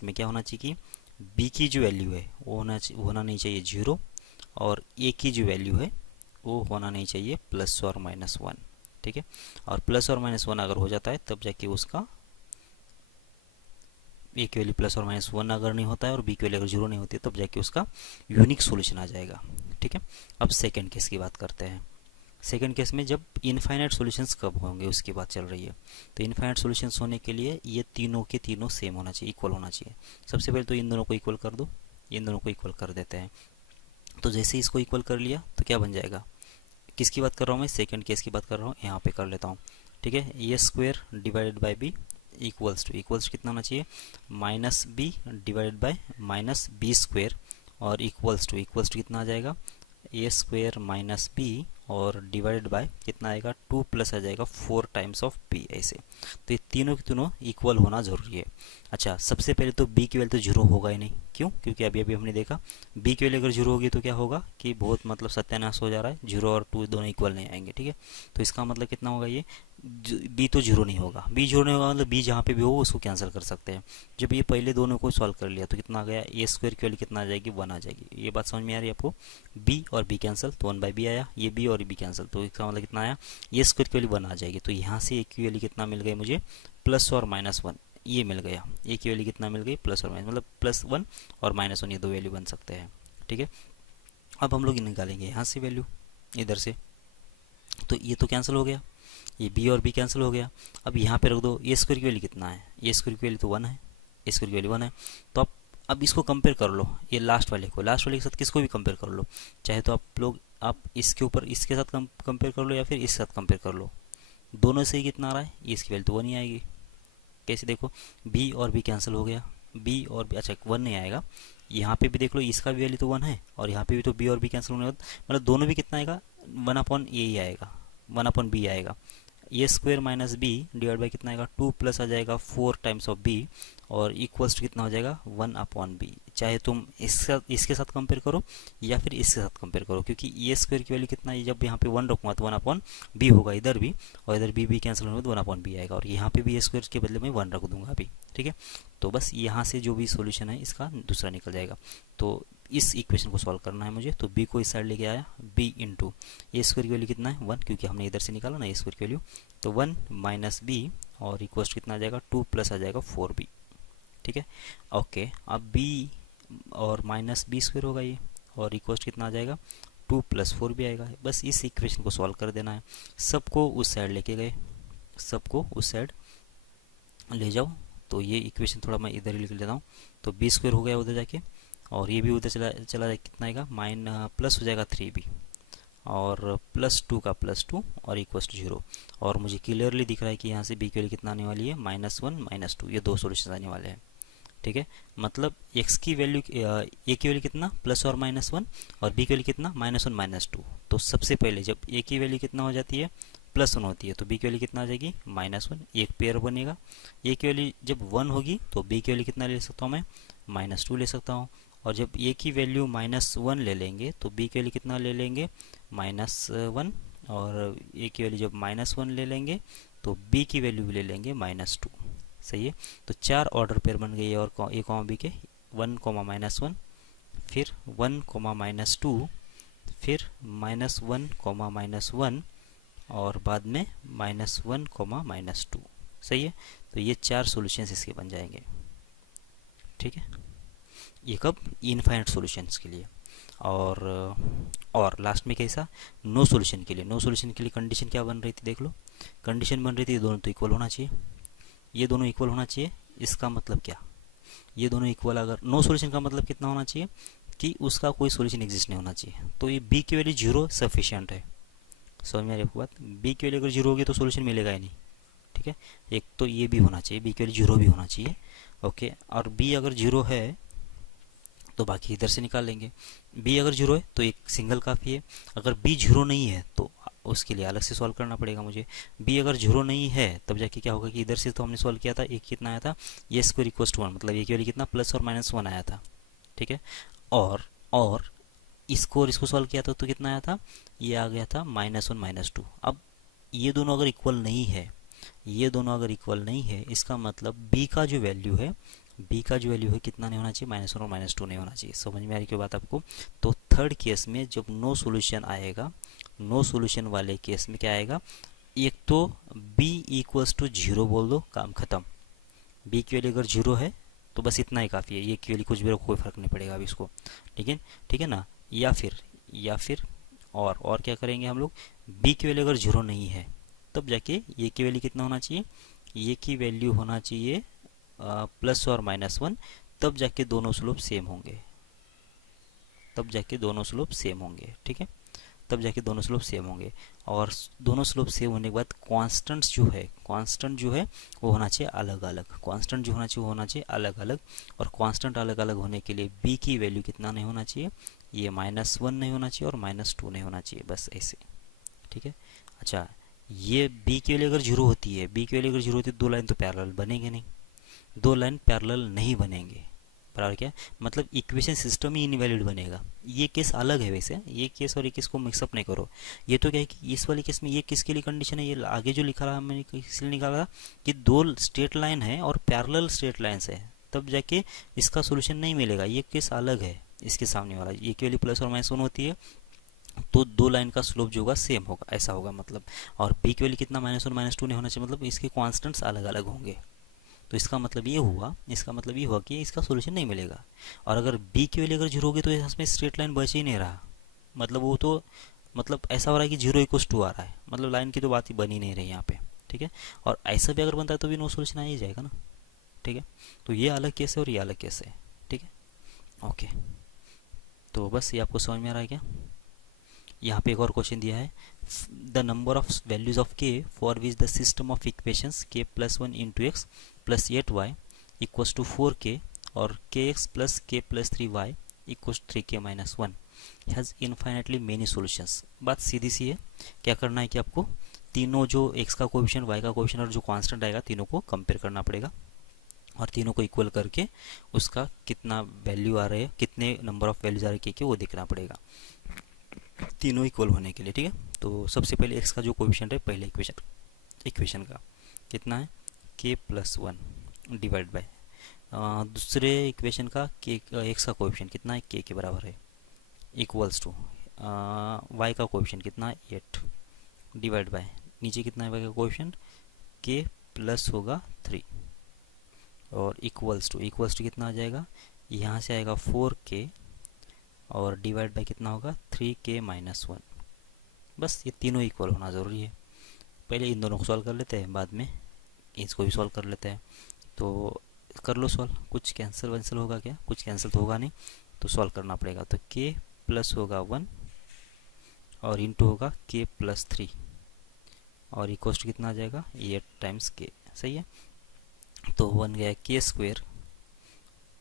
में क्या होना चाहिए कि बी की जो वैल्यू है वो होना नहीं चाहिए जीरो, और ए की जो वैल्यू है वो होना नहीं चाहिए प्लस और माइनस 1, ठीक है। और प्लस और माइनस 1 अगर हो जाता है तब जाके उसका ए की वैल्यू प्लस और माइनस 1 अगर नहीं होता है और बी की वैल्यू अगर जीरो नहीं होती है तब जाके उसका यूनिक सॉल्यूशन आ जाएगा, ठीक है। अब सेकेंड केस की बात करते हैं। सेकेंड केस में जब इनफाइनाइट सॉल्यूशंस कब होंगे उसकी बात चल रही है। तो इनफाइनाइट सॉल्यूशंस होने के लिए ये तीनों के तीनों सेम होना चाहिए, इक्वल होना चाहिए। सबसे पहले तो इन दोनों को इक्वल कर दो, इन दोनों को इक्वल कर देते हैं। तो जैसे ही इसको इक्वल कर लिया तो क्या बन जाएगा, किसकी बात कर रहा हूँ मैं, सेकेंड केस की बात कर रहा हूँ, यहाँ पे कर लेता हूँ, ठीक है। A square divided by b equals कितना होना चाहिए, minus b divided by minus b square, और इक्वल्स टू कितना आ जाएगा, ए स्क्वायर माइनस बी और डिवाइडेड बाय कितना आएगा, 2 प्लस आ जाएगा 4 टाइम्स ऑफ बी, ऐसे। तो ये तीनों के तीनों इक्वल होना जरूरी है। अच्छा सबसे पहले तो बी की वैल्यू तो जीरो होगा ही नहीं, क्यों, क्योंकि अभी हमने देखा बी की वैल्यू अगर जीरो होगी तो क्या होगा कि बहुत मतलब सत्यानाश हो जा रहा है, जीरो और 2 दोनों इक्वल नहीं आएंगे, ठीक है। तो इसका मतलब कितना होगा, ये बी तो जीरो नहीं होगा, बी जीरो नहीं होगा मतलब बी जहाँ पे भी हो उसको कैंसिल कर सकते हैं। जब ये पहले दोनों को सॉल्व कर लिया तो कितना आ गया, ए स्क्वायर की वैल्यू कितना आ जाएगी, 1 आ जाएगी। ये बात समझ में आ रही है आपको, बी और बी कैंसिल तो 1 बाई बी आया, ये बी और बी कैंसिल तो इसका मतलब कितना आया, ए स्क्वायर की वैल्यू 1 आ जाएगी। तो यहाँ से ए की वैल्यू कितना मिल गई मुझे, प्लस और माइनस 1 ये मिल गया। ए की वैल्यू कितना मिल गई, प्लस और माइनस, मतलब प्लस 1 और माइनस 1 ये दो वैल्यू बन सकते हैं, ठीक है। अब हम लोग निकालेंगे यहाँ से वैल्यू इधर से, तो ये तो कैंसिल हो गया, ये बी और बी कैंसिल हो गया। अब यहाँ पे रख दो, ए स्क्वायर की वैल्यू कितना है, ए स्क्वायर की वैल्यू तो 1 है, ए स्क्वायर की वैल्यू 1 है। तो अब इसको कंपेयर कर लो, ये लास्ट वाले के साथ किसको भी कंपेयर कर लो, चाहे तो आप इसके ऊपर इसके साथ कंपेयर कर लो या फिर इसके साथ कंपेयर कर लो, दोनों से ही कितना आ रहा है, इसकी वैल्यू तो 1 ही आएगी। कैसे देखो, बी और बी कैंसिल हो गया, बी और बी, अच्छा 1 नहीं आएगा, यहाँ पे भी देख लो इसका भी वैल्यू तो 1 है और यहाँ पे भी तो बी और बी कैंसिल होने के बाद मतलब दोनों भी कितना आएगा, 1/a ही आएगा, 1/b आएगा। A square minus b divide by कितना आएगा, 2 प्लस आ जाएगा 4 टाइम्स ऑफ बी और इक्वल्स टू कितना हो जाएगा, 1/b। चाहे तुम इसके साथ कंपेयर करो या फिर इसके साथ कंपेयर करो, क्योंकि ए स्क्वायर की वैल्यू कितना है, जब यहाँ पे 1 रखूँगा तो 1/b होगा इधर भी, और इधर बी कैंसिल होने तो 1/b आएगा, और यहाँ पे भी ए स्क्वायर के बदले में 1 रख दूंगा अभी, ठीक है। तो बस यहाँ से जो भी सोल्यूशन है इसका दूसरा निकल जाएगा। तो इस इक्वेशन को सॉल्व करना है मुझे, तो b को इस साइड लेके आया, b इंटू ए स्क्वायर की वैल्यू कितना है 1, क्योंकि हमने इधर से निकाला ना ए स्क्वायर की वैल्यू, तो 1 माइनस बी और इक्वल्स कितना आ जाएगा, 2 प्लस आ जाएगा 4b, ठीक है। ओके, अब b और माइनस बी स्क्वायर होगा ये, और इक्वल्स कितना आ जाएगा, 2 प्लस 4b आएगा। बस इस इक्वेशन को सॉल्व कर देना है। सबको उस साइड लेके गए, सबको उस साइड ले जाओ, तो ये इक्वेशन थोड़ा मैं इधर ही लिख लेता हूँ। तो बी स्क्वायर हो गया उधर जाके, और ये भी उधर चला जाए, कितना आएगा, प्लस हो जाएगा 3b और प्लस 2 का प्लस 2 और इक्वल्स टू 0। और मुझे क्लियरली दिख रहा है कि यहाँ से b की वैल्यू कितना आने वाली है, -1 -2, ये दो सॉल्यूशन आने वाले हैं, ठीक है। मतलब x की वैल्यू, a की वैल्यू कितना प्लस और -1 और b की वैल्यू कितना -1 -2। तो सबसे पहले जब a की वैल्यू कितना हो जाती है, +1 होती है, तो b की वैल्यू कितना आ जाएगी, -1, एक पेयर बनेगा। a की वैल्यू जब 1 होगी तो b की वैल्यू कितना ले सकता हूँ मैं, -2 ले सकता हूँ। और जब a की वैल्यू -1 ले लेंगे तो b की वैल्यू कितना ले लेंगे, -1, और a की वैल्यू जब -1 ले लेंगे तो b की वैल्यू भी ले लेंगे -2, सही है। तो 4 ऑर्डर पेयर बन गए और a कॉमा b के, 1, -1, फिर 1, -2, फिर -1, -1 और बाद में -1, -2, सही है। तो ये 4 सॉल्यूशंस इसके बन जाएंगे, ठीक है। ये कब, इनफाइनाइट सॉल्यूशंस के लिए। और लास्ट में कैसा, नो सॉल्यूशन के लिए। नो सॉल्यूशन के लिए कंडीशन क्या बन रही थी, देख लो। कंडीशन बन रही थी ये दोनों तो इक्वल होना चाहिए, ये दोनों इक्वल होना चाहिए। इसका मतलब क्या, ये दोनों इक्वल, अगर नो सॉल्यूशन का मतलब कितना होना चाहिए कि उसका कोई सॉल्यूशन एग्जिस्ट नहीं होना चाहिए। तो ये b की वैल्यू 0 सफिशिएंट है, समझ में आ रही है बात। b की वैल्यू अगर 0 होगी तो सॉल्यूशन मिलेगा ही नहीं, ठीक है। एक तो ये भी होना चाहिए, b की वैल्यू 0 भी होना चाहिए, ओके। और b अगर 0 है तो बाकी इधर से निकाल लेंगे। b अगर 0 है तो एक सिंगल काफ़ी है, अगर b 0 नहीं है तो उसके लिए अलग से सॉल्व करना पड़ेगा मुझे। b अगर 0 नहीं है तब जाके क्या होगा कि इधर से तो हमने सॉल्व किया था, एक कितना आया था, ये स्क्वायर इक्वल्स टू 1, मतलब ये की वैल्यू कितना प्लस और -1 आया था, ठीक है। और इसको और इसको सॉल्व किया था तो कितना आया था, ये आ गया था -1 -2। अब ये दोनों अगर इक्वल नहीं है, ये दोनों अगर इक्वल नहीं है, इसका मतलब b का जो वैल्यू है, b का जो वैल्यू है कितना नहीं होना चाहिए, -1 और -2 नहीं होना चाहिए। समझ में आ रही क्यों बात आपको। तो थर्ड केस में जब नो सॉल्यूशन आएगा, नो सॉल्यूशन वाले केस में क्या आएगा, एक तो b इक्वल्स टू 0 बोल दो, काम खत्म। b की वैल्यू अगर 0 है तो बस इतना ही काफ़ी है, ये की वैल्यू कुछ भी रखो कोई फर्क नहीं पड़ेगा अब इसको, ठीक है ना। या फिर और क्या करेंगे हम लोग, b की वैल्यू अगर 0 नहीं है तब जाके ये की वैल्यू कितना होना चाहिए, ये की वैल्यू होना चाहिए प्लस और -1, तब जाके दोनों स्लोप सेम होंगे, तब जाके दोनों स्लोप सेम होंगे, ठीक है। तब जाके दोनों स्लोप सेम होंगे, और दोनों स्लोप सेम होने के बाद कांस्टेंट्स जो है वो होना चाहिए अलग अलग, कांस्टेंट जो होना चाहिए वो होना चाहिए अलग अलग। और कांस्टेंट अलग अलग होने के लिए b की वैल्यू कितना नहीं होना चाहिए, ये -1 नहीं होना चाहिए और -2 नहीं होना चाहिए, बस ऐसे, ठीक है। अच्छा, ये b की वैल्यू अगर 0 होती है, b की वैल्यू अगर 0 होती है, दो लाइन तो पैरेलल बनेंगे नहीं, दो लाइन पैरेलल नहीं बनेंगे, बराबर क्या, मतलब इक्वेशन सिस्टम ही इनवैलिड बनेगा। ये केस अलग है वैसे, ये केस और ये केस को मिक्सअप नहीं करो। ये तो क्या है कि इस वाले केस में ये किसके लिए कंडीशन है, ये आगे जो लिखा रहा मैंने इसलिए निकाला कि दो स्ट्रेट लाइन है और पैरेलल स्ट्रेट लाइन्स है, तब जाके इसका सोल्यूशन नहीं मिलेगा। ये केस अलग है इसके सामने वाला, ये की वैल्यू प्लस और -1 होती है तो दो लाइन का स्लोप जो होगा सेम होगा, ऐसा होगा मतलब। और b की वैल्यू कितना -1 -2 नहीं होना चाहिए, मतलब इसके कॉन्स्टेंट्स अलग अलग होंगे। तो इसका मतलब ये हुआ, कि इसका सोल्यूशन नहीं मिलेगा। और अगर b की वैल्यू अगर 0 होगी तो इसमें स्ट्रेट लाइन बच ही नहीं रहा, मतलब वो तो मतलब ऐसा हो रहा है कि 0 = 2 आ रहा है, मतलब लाइन की तो बात ही बन ही नहीं रही यहाँ पे, ठीक है। और ऐसा भी अगर बनता है तो भी नो सोल्यूशन आ ही जाएगा ना, ठीक है। तो ये अलग केस है और ये अलग केस है, ठीक है, ओके। तो बस ये आपको समझ में आ रहा है क्या। यहाँ पे एक और क्वेश्चन दिया है, the number of values of k for which the system of equations k + 1 × x + 8y = 4k और kx plus k plus 3y equals 3k minus 1 has infinitely many solutions. बात सीधी सी है, क्या करना है कि आपको तीनों जो x का कोएफिशिएंट, y का कोएफिशिएंट और जो कांस्टेंट आएगा तीनों को कंपेयर करना पड़ेगा और तीनों को इक्वल करके उसका कितना वैल्यू आ रहा है, कितने नंबर ऑफ वैल्यूज आ रहे हैं वो देखना पड़ेगा तीनों इक्वल होने के लिए। ठीक है, तो सबसे पहले x का जो कोएफिशिएंट है पहले इक्वेशन का कितना है k प्लस 1 डिवाइड बाय दूसरे इक्वेशन का k x का कोएफिशिएंट कितना है k के बराबर है इक्वल्स टू y का कोएफिशिएंट कितना है 8 डिवाइड बाय नीचे कितना है y का कोएफिशिएंट k प्लस होगा 3 और इक्वल्स टू कितना आ जाएगा, यहाँ से आएगा 4k और डिवाइड बाय कितना होगा 3k माइनस 1। बस ये तीनों इक्वल होना ज़रूरी है। पहले इन दोनों को सॉल्व कर लेते हैं, बाद में इसको भी सॉल्व कर लेते हैं। तो कर लो सॉल्व, कुछ कैंसिल होगा क्या, कुछ कैंसिल तो होगा नहीं, तो सॉल्व करना पड़ेगा। तो k प्लस होगा 1 और इंटू होगा k प्लस 3 और इक्वल टू कितना आ जाएगा 8 टाइम्स k। सही है, तो 1 गया k स्क्वेयर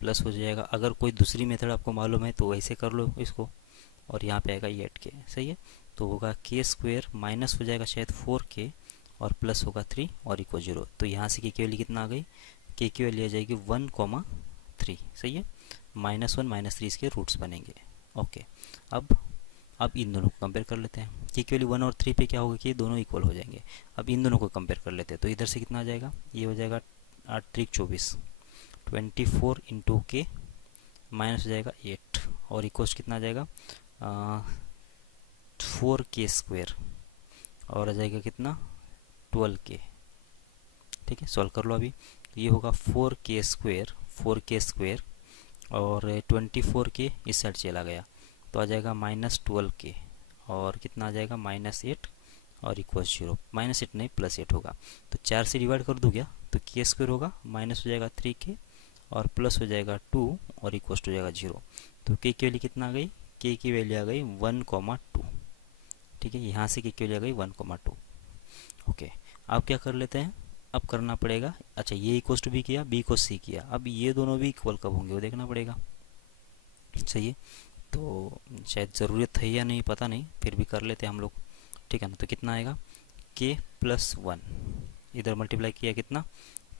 प्लस हो जाएगा, अगर कोई दूसरी मेथड आपको मालूम है तो वैसे कर लो इसको, और यहाँ पे आएगा 8k। सही है, तो होगा k स्क्वेयर माइनस हो जाएगा शायद 4k और प्लस होगा 3 और इक्वल 0। तो यहाँ से k की वैल्यू कितना आ गई, k की वैल्यू आ जाएगी 1,3। सही है, -1 -3 इसके रूट्स बनेंगे। ओके, अब इन दोनों को कंपेयर कर लेते हैं। k की वैल्यू 1 और 3 पे क्या होगा कि दोनों इक्वल हो जाएंगे। अब इन दोनों को कंपेयर कर लेते हैं, तो इधर से कितना आ जाएगा, ये हो जाएगा 8 3 24 24 इंटू के माइनस हो जाएगा 8 और इक्वल्स कितना आ जाएगा 4k स्क्वेयर और आ जाएगा कितना 12k। ठीक है, सॉल्व कर लो अभी। तो ये होगा 4k स्क्वेयर और 24k इस साइड चला गया तो आ जाएगा -12k और कितना आ जाएगा -8 और इक्वल 0। -8 नहीं +8 होगा, तो 4 से डिवाइड कर दूँ क्या, तो k स्क्वेयर होगा माइनस हो जाएगा 3k और प्लस हो जाएगा 2 और इक्वल हो जाएगा 0। तो k की वैल्यू कितना आ गई, k की वैल्यू आ गई 1,2। ठीक है, यहाँ से k की वैल्यू आ गई 1,2। ओके, अब क्या कर लेते हैं, अब करना पड़ेगा, अच्छा ये इक्वल टू b किया, b को c किया, अब ये दोनों भी इक्वल कब होंगे वो देखना पड़ेगा। सही है, तो शायद ज़रूरत है या नहीं पता नहीं, फिर भी कर लेते हैं हम लोग। ठीक है ना, तो कितना आएगा k प्लस 1 इधर मल्टीप्लाई किया कितना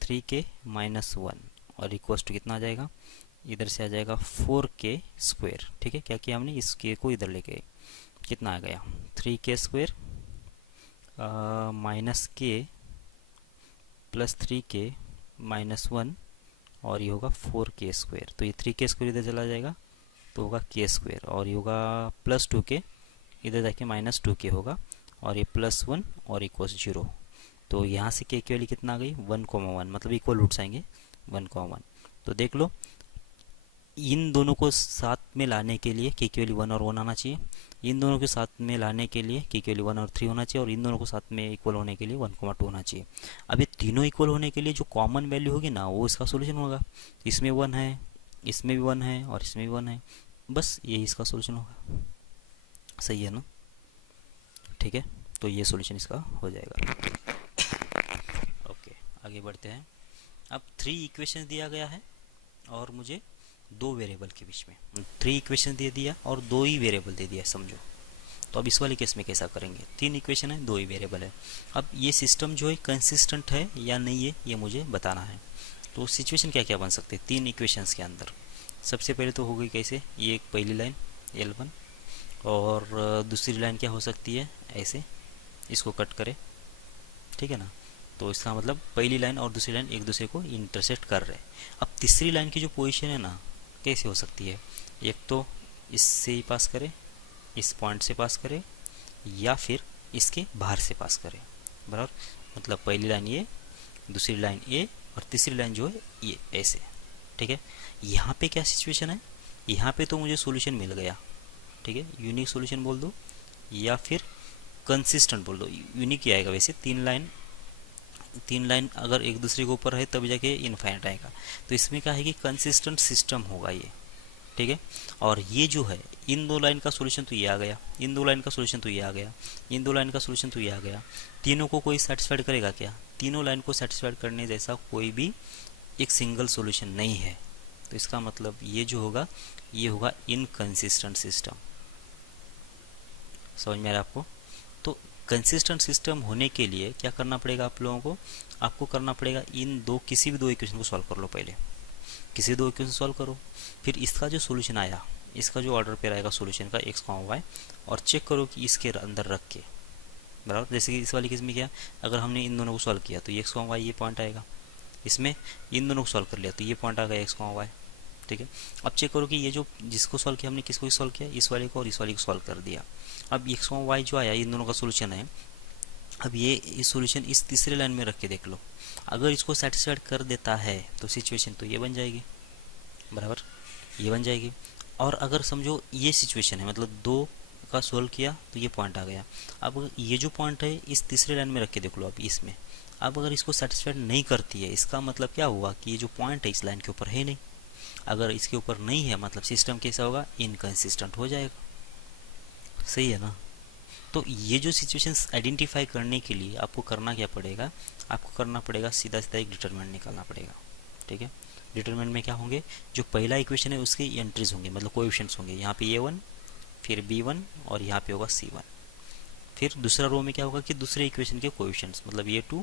3k माइनस 1 और इक्वल्स टू कितना आ जाएगा, इधर से आ जाएगा 4k स्क्वेयर। ठीक है, क्या किया हमने, इस k को इधर लेके गए, कितना आ गया 3k square minus k plus 3k minus 1 और ये होगा 4k स्क्वेयर। तो ये 3k स्क्वेयर इधर चला जाएगा तो होगा k स्क्वेयर और ये होगा प्लस 2k इधर जाके माइनस 2k होगा और ये प्लस 1 और इक्वल्स 0। तो यहाँ से k की वैल्यू कितना आ गई 1,1, मतलब इक्वल रूट्स आएंगे 1,1। तो देख लो, इन दोनों को साथ में लाने के लिए k की वैल्यू 1 और 1 आना चाहिए, इन दोनों के साथ में लाने के लिए k की वैल्यू 1 और 3 होना चाहिए और इन दोनों को साथ में इक्वल होने के लिए 1,2 होना चाहिए। अब ये तीनों इक्वल होने के लिए जो कॉमन वैल्यू होगी ना वो इसका सोल्यूशन होगा। इसमें 1 है, इसमें भी 1 है और इसमें भी 1 है, बस यही इसका सोल्यूशन होगा। सही है ना, ठीक है, तो ये सोल्यूशन इसका हो जाएगा। ओके, आगे बढ़ते हैं। अब 3 इक्वेशन दिया गया है और मुझे 2 वेरिएबल के बीच में 3 इक्वेशन दे दिया और 2 ही वेरिएबल दे दिया समझो। तो अब इस वाले केस में कैसा करेंगे, 3 इक्वेशन है 2 ही वेरिएबल है। अब ये सिस्टम जो है कंसिस्टेंट है या नहीं है ये मुझे बताना है। तो सिचुएशन क्या क्या बन सकते हैं 3 इक्वेशंस के अंदर। सबसे पहले तो हो गई कैसे, ये एक पहली लाइन L1 और दूसरी लाइन क्या हो सकती है ऐसे, इसको कट करे। ठीक है ना, तो इसका मतलब पहली लाइन और दूसरी लाइन एक दूसरे को इंटरसेक्ट कर रहे हैं। अब तीसरी लाइन की जो पोजीशन है ना कैसे हो सकती है, एक तो इससे ही पास करे, इस पॉइंट से पास करे या फिर इसके बाहर से पास करे, बराबर। मतलब पहली लाइन ये, दूसरी लाइन ए और तीसरी लाइन जो है ये ऐसे। ठीक है, यहाँ पे क्या सिचुएशन है, यहाँ पे तो मुझे सॉल्यूशन मिल गया। ठीक है, यूनिक सॉल्यूशन बोल दो या फिर कंसिस्टेंट बोल दो। यूनिक ही आएगा वैसे, तीन लाइन अगर एक दूसरे के ऊपर है तब जाके इनफाइनाइट आएगा। तो इसमें क्या है कि कंसिस्टेंट सिस्टम होगा ये। ठीक है, और ये जो है इन 2 लाइन का सॉल्यूशन तो ये आ गया, इन 2 लाइन का सॉल्यूशन तो ये आ गया, इन 2 लाइन का सॉल्यूशन तो ये आ गया। तीनों को कोई सेटिस्फाइड करेगा क्या, तीनों लाइन को सेटिस्फाइड करने जैसा कोई भी एक सिंगल सॉल्यूशन नहीं है। तो इसका मतलब ये जो होगा ये होगा इनकंसिस्टेंट सिस्टम। समझ में आ रहा है आपको? तो कंसिस्टेंट सिस्टम होने के लिए क्या करना पड़ेगा आप लोगों को? आपको करना पड़ेगा इन दो किसी भी दो इक्वेशन को सॉल्व कर लो। पहले किसी दो इक्वेशन सॉल्व करो, फिर इसका जो सॉल्यूशन आया, इसका जो ऑर्डर पे आएगा सॉल्यूशन का x, y, और चेक करो कि इसके अंदर रख के, बराबर। जैसे कि इस वाली केस में क्या, अगर हमने इन दोनों को सॉल्व किया तो ये x, y ये पॉइंट आएगा। इसमें इन दोनों को सॉल्व कर लिया तो ये पॉइंट आ गया x, y, ठीक है। अब चेक करो कि ये जो जिसको सॉल्व किया हमने, किसको सॉल्व किया, इस वाले को और इस वाले को सॉल्व कर दिया। अब x, y जो आया इन दोनों का सॉल्यूशन है। अब ये इस सॉल्यूशन इस तीसरे लाइन में रख के देख लो, अगर इसको सेटिस्फाइड कर देता है तो सिचुएशन तो ये बन जाएगी, बराबर, ये बन जाएगी। और अगर समझो ये सिचुएशन है, मतलब दो का सोल्व किया तो ये पॉइंट आ गया। अब ये जो पॉइंट है इस तीसरे लाइन में रख के देख लो, अब इसमें अब अगर इसको सेटिस्फाइड नहीं करती है, इसका मतलब क्या हुआ कि ये जो पॉइंट है इस लाइन के ऊपर है नहीं। अगर इसके ऊपर नहीं है मतलब सिस्टम कैसा होगा, इनकंसिस्टेंट हो जाएगा। सही है ना? तो ये जो सिचुएशंस आइडेंटिफाई करने के लिए आपको करना क्या पड़ेगा, आपको करना पड़ेगा सीधा सीधा एक डिटरमिनेंट निकालना पड़ेगा, ठीक है। डिटरमिनेंट में क्या होंगे, जो पहला इक्वेशन है उसके एंट्रीज होंगे, मतलब कोएफिशिएंट्स होंगे। यहाँ पे a1, फिर b1 और यहाँ पे होगा c1। फिर दूसरा रो में क्या होगा कि दूसरे इक्वेशन के कोएफिशिएंट्स, मतलब a2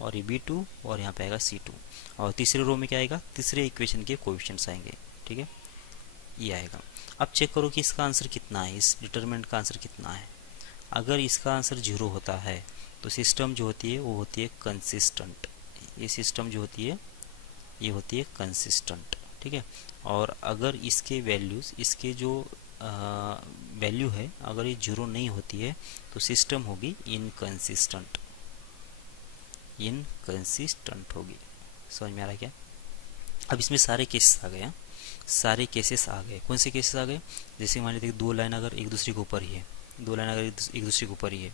और ये b2 और यहाँ पे आएगा c2। और तीसरे रो में क्या आएगा, तीसरे इक्वेशन के कोएफिशिएंट्स आएंगे, ठीक है, ये आएगा। अब चेक करो कि इसका आंसर कितना है, इस डिटरमिनेंट का आंसर कितना है। अगर इसका आंसर 0 होता है तो सिस्टम जो होती है वो होती है कंसिस्टेंट। ये सिस्टम जो होती है ये होती है कंसिस्टेंट, ठीक है। और अगर इसके वैल्यूज़, इसके जो वैल्यू है, अगर ये 0 नहीं होती है तो सिस्टम होगी इनकंसिस्टेंट, इनकंसिस्टेंट होगी। समझ में आ रहा है क्या? अब इसमें सारे केसेस आ गए, सारे केसेस आ गए। कौन से केसेस आ गए? जैसे मान लीजिए दो लाइन अगर एक दूसरे के ऊपर ही है, दो लाइन अगर एक दूसरे के ऊपर ही है,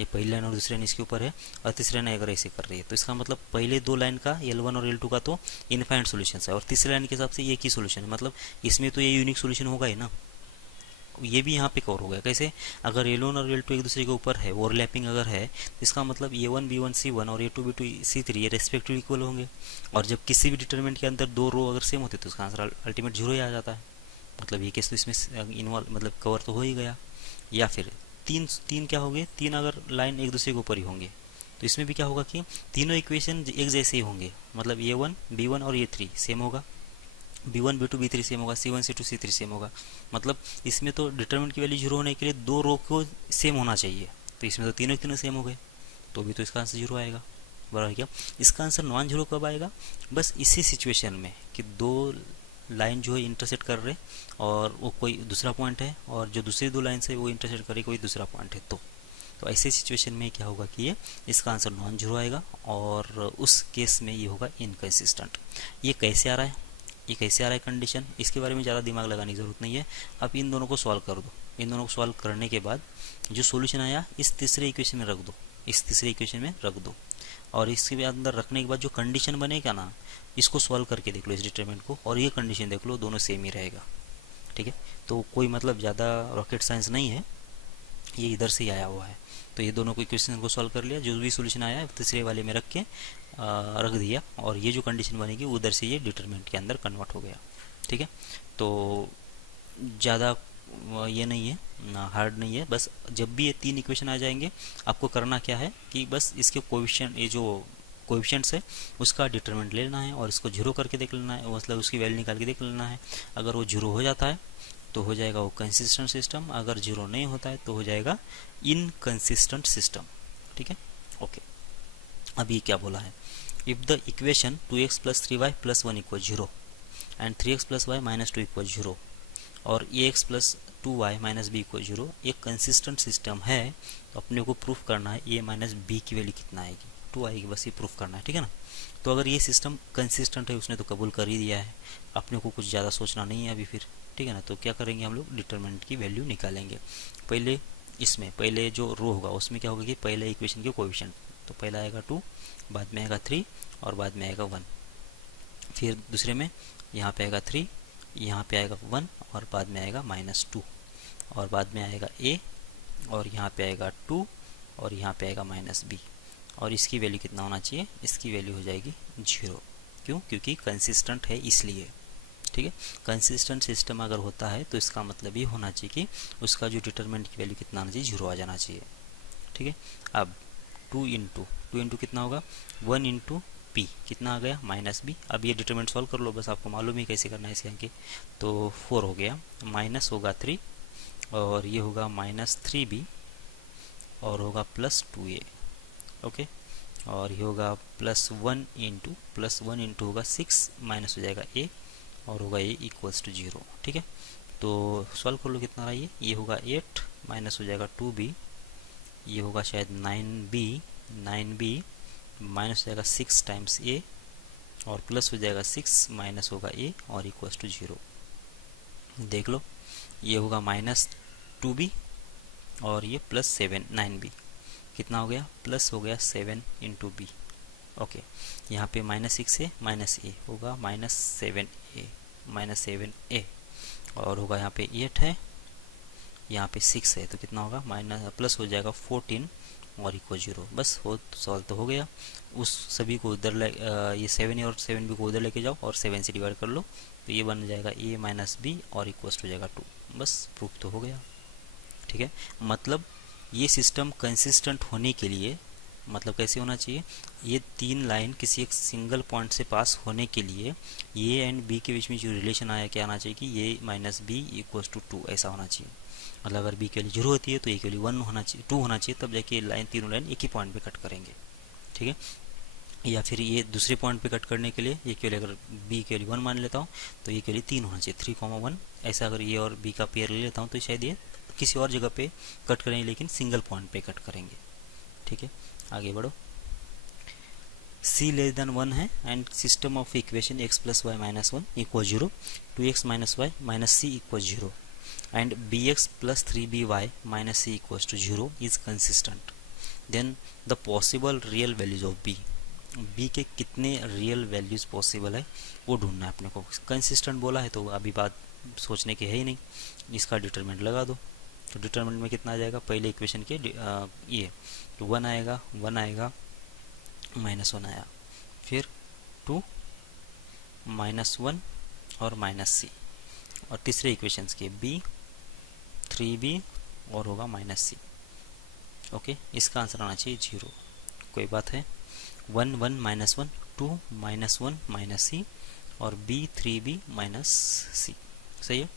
ये पहली लाइन और दूसरी लाइन इसके ऊपर है, और तीसरी लाइन अगर ऐसे कर रही है, तो इसका मतलब पहले दो लाइन का L1 और L2 का तो इनफाइनाइट सॉल्यूशन है, और तीसरी लाइन के हिसाब से ये की सॉल्यूशन है, मतलब इसमें तो ये यूनिक सॉल्यूशन होगा ही ना। ये भी यहाँ पे कवर हो गया। कैसे? अगर L1 और L2 एक दूसरे के ऊपर है, ओवरलैपिंग अगर है, तो इसका मतलब A1 B1 C1 और A2 B2 C3 ये रेस्पेक्टिव इक्वल होंगे। और जब किसी भी डिटरमिनेंट के अंदर दो रो अगर सेम होते तो उसका आंसर अल्टीमेट 0 ही आ जाता है। मतलब ये केस तो इसमें इन्वॉल्व, मतलब कवर तो हो ही गया। या फिर तीन क्या हो गए, तीन अगर लाइन एक दूसरे के ऊपर ही होंगे तो इसमें भी क्या होगा कि तीनों इक्वेशन एक जैसे ही होंगे, मतलब A1 B1 और A3 सेम होगा, B1 B2 B3 सेम होगा, C1 C2 C3 सेम होगा। मतलब इसमें तो डिटरमिनेंट की वैल्यू 0 होने के लिए दो रो को सेम होना चाहिए, तो इसमें तो तीनों तीनों सेम हो गए, तो भी तो इसका आंसर 0 आएगा, बराबर क्या? इसका आंसर नॉन 0 कब आएगा? बस इसी सिचुएशन में कि दो लाइन जो है इंटरसेक्ट कर रहे और वो कोई दूसरा पॉइंट है, और जो दूसरी दो लाइन से वो इंटरसेक्ट कर रही कोई दूसरा पॉइंट है, तो ऐसे सिचुएशन में क्या होगा कि ये इसका आंसर नॉन 0 आएगा, और उस केस में ये होगा इनकंसिस्टेंट। ये कैसे आ रहा है, ये कैसे आ रहा है कंडीशन, इसके बारे में ज़्यादा दिमाग लगाने की ज़रूरत नहीं है। अब इन दोनों को सॉल्व कर दो, इन दोनों को सॉल्व करने के बाद जो सॉल्यूशन आया इस तीसरे इक्वेशन में रख दो, इस तीसरे इक्वेशन में रख दो, और इसके अंदर रखने के बाद जो कंडीशन बनेगा ना, इसको सॉल्व करके देख लो इस डिटरमिनेंट को, और ये कंडीशन देख लो, दोनों सेम ही रहेगा, ठीक है। तो कोई मतलब ज़्यादा रॉकेट साइंस नहीं है, ये इधर से ही आया हुआ है। तो ये दोनों को इक्वेशन को सॉल्व कर लिया, जो भी सॉल्यूशन आया है तीसरे वाले में रख के रख दिया, और ये जो कंडीशन बनेगी उधर से ये डिटरमिनेंट के अंदर कन्वर्ट हो गया, ठीक है। तो ज़्यादा ये नहीं है, हार्ड नहीं है। बस जब भी ये तीन इक्वेशन आ जाएंगे आपको करना क्या है कि बस इसके कोएफिशिएंट, ये जो कोएफिशिएंट्स है उसका डिटरमिनेंट ले लेना है और इसको 0 करके देख लेना है, मतलब उसकी वैल्यू निकाल के देख लेना है। अगर वो 0 हो जाता है तो हो जाएगा वो कंसिस्टेंट सिस्टम, अगर 0 नहीं होता है तो हो जाएगा इनकंसिस्टेंट सिस्टम, ठीक है। ओके, अब ये क्या बोला है, if the equation 2x + 3y + 1 = 0 and 3x + y - 2 = 0 और ax + 2y - b = 0 एक कंसिस्टेंट सिस्टम है, तो अपने को प्रूफ करना है a - b की वैल्यू कितना आएगी, 2 आएगी, बस ये प्रूफ करना है, ठीक है ना। तो अगर ये सिस्टम कंसिस्टेंट है, उसने तो कबूल कर ही दिया है, अपने को कुछ ज़्यादा सोचना नहीं है अभी फिर, ठीक है ना। तो क्या करेंगे हम लोग, डिटरमिनेंट की वैल्यू निकालेंगे। पहले इसमें पहले जो रो होगा उसमें क्या होगा कि पहले इक्वेशन के कोएफिशिएंट, तो पहला आएगा 2, बाद में आएगा 3 और बाद में आएगा 1। फिर दूसरे में यहाँ पे आएगा 3, यहाँ पे आएगा 1 और बाद में आएगा -2, और बाद में आएगा a और यहाँ पे आएगा 2 और यहाँ पे आएगा -b, और इसकी वैल्यू कितना होना चाहिए, इसकी वैल्यू हो जाएगी 0। क्यों? क्योंकि कंसिस्टेंट है इसलिए, ठीक है। कंसिस्टेंट सिस्टम अगर होता है तो इसका मतलब ये होना चाहिए कि उसका जो डिटरमिनेंट की वैल्यू कितना आना चाहिए, 0 आ जाना चाहिए। ठीक है। अब 2 इंटू कितना होगा, 1 इंटू पी कितना आ गया, -b। अब ये डिटरमिनेंट सॉल्व कर लो, बस आपको मालूम ही कैसे करना है इसे आगे। तो 4 हो गया, माइनस होगा 3 और ये होगा -3b और होगा +2a। ओके। और ये होगा +1 इंटू होगा 6 माइनस हो जाएगा a और होगा a इक्वल्स टू 0। ठीक है। तो सॉल्व कर लो, कितना रहा ये होगा 8 माइनस हो जाएगा 2b, ये होगा शायद 9b माइनस हो जाएगा 6 टाइम्स a और प्लस हो जाएगा 6 माइनस होगा a और इक्वल्स टू 0। देख लो, ये होगा -2b और ये +7 9b कितना हो गया, प्लस हो गया 7 इंटू बी। ओके। यहाँ पे -6 है, -a होगा -7a और होगा यहाँ पे 8 है, यहाँ पे 6 है, तो कितना होगा प्लस हो जाएगा 14 और इक्वल 0। बस हो सॉल्व तो हो गया। उस सभी को उधर ये 7 है और 7b को उधर लेके जाओ और 7 से डिवाइड कर लो, तो ये बन जाएगा a माइनस बी और इक्वल हो जाएगा 2। बस प्रूफ तो हो गया। ठीक है। मतलब ये सिस्टम कंसिस्टेंट होने के लिए, मतलब कैसे होना चाहिए, ये 3 लाइन किसी एक सिंगल पॉइंट से पास होने के लिए ए एंड बी के बीच में जो रिलेशन आया क्या आना चाहिए कि ये माइनस बी इक्वल्स टू 2 ऐसा होना चाहिए। मतलब अगर बी के वैल्यू 0 होती है तो ए के वैल्यू 1 होना चाहिए, 2 होना चाहिए, तब जाके तीनों लाइन एक ही पॉइंट पे कट करेंगे। ठीक है। या फिर ये दूसरे पॉइंट पे कट करने के लिए ए के वैल्यू अगर बी के वैल्यू 1 मान लेता हूँ तो ए के वैल्यू 3 होना चाहिए, 3, 1। ऐसा अगर ए और बी का पेयर ले लेता हूँ तो शायद ये किसी और जगह पे कट करेंगे, लेकिन सिंगल पॉइंट पे कट करेंगे। ठीक है। आगे बढ़ो। c लेस देन 1 है and system of equation x plus y minus 1 equal 0, 2x minus y minus c equal 0 and bx plus 3by minus c equal to 0 is consistent. Then the possible real values of b के कितने real values possible है वो ढूंढना है अपने को। Consistent बोला है तो अभी बात सोचने की है ही नहीं, इसका डिटरमिनेंट लगा दो। तो डिटरमिनेंट में कितना आ जाएगा, पहले इक्वेशन के ये तो 1 आएगा, -1 आया, फिर 2 -1 और -c, और तीसरे इक्वेशंस के b 3b और होगा -c। ओके। इसका आंसर आना चाहिए 0। कोई बात है, 1 1 -1 2 -1 -c और b 3b -c। सही है।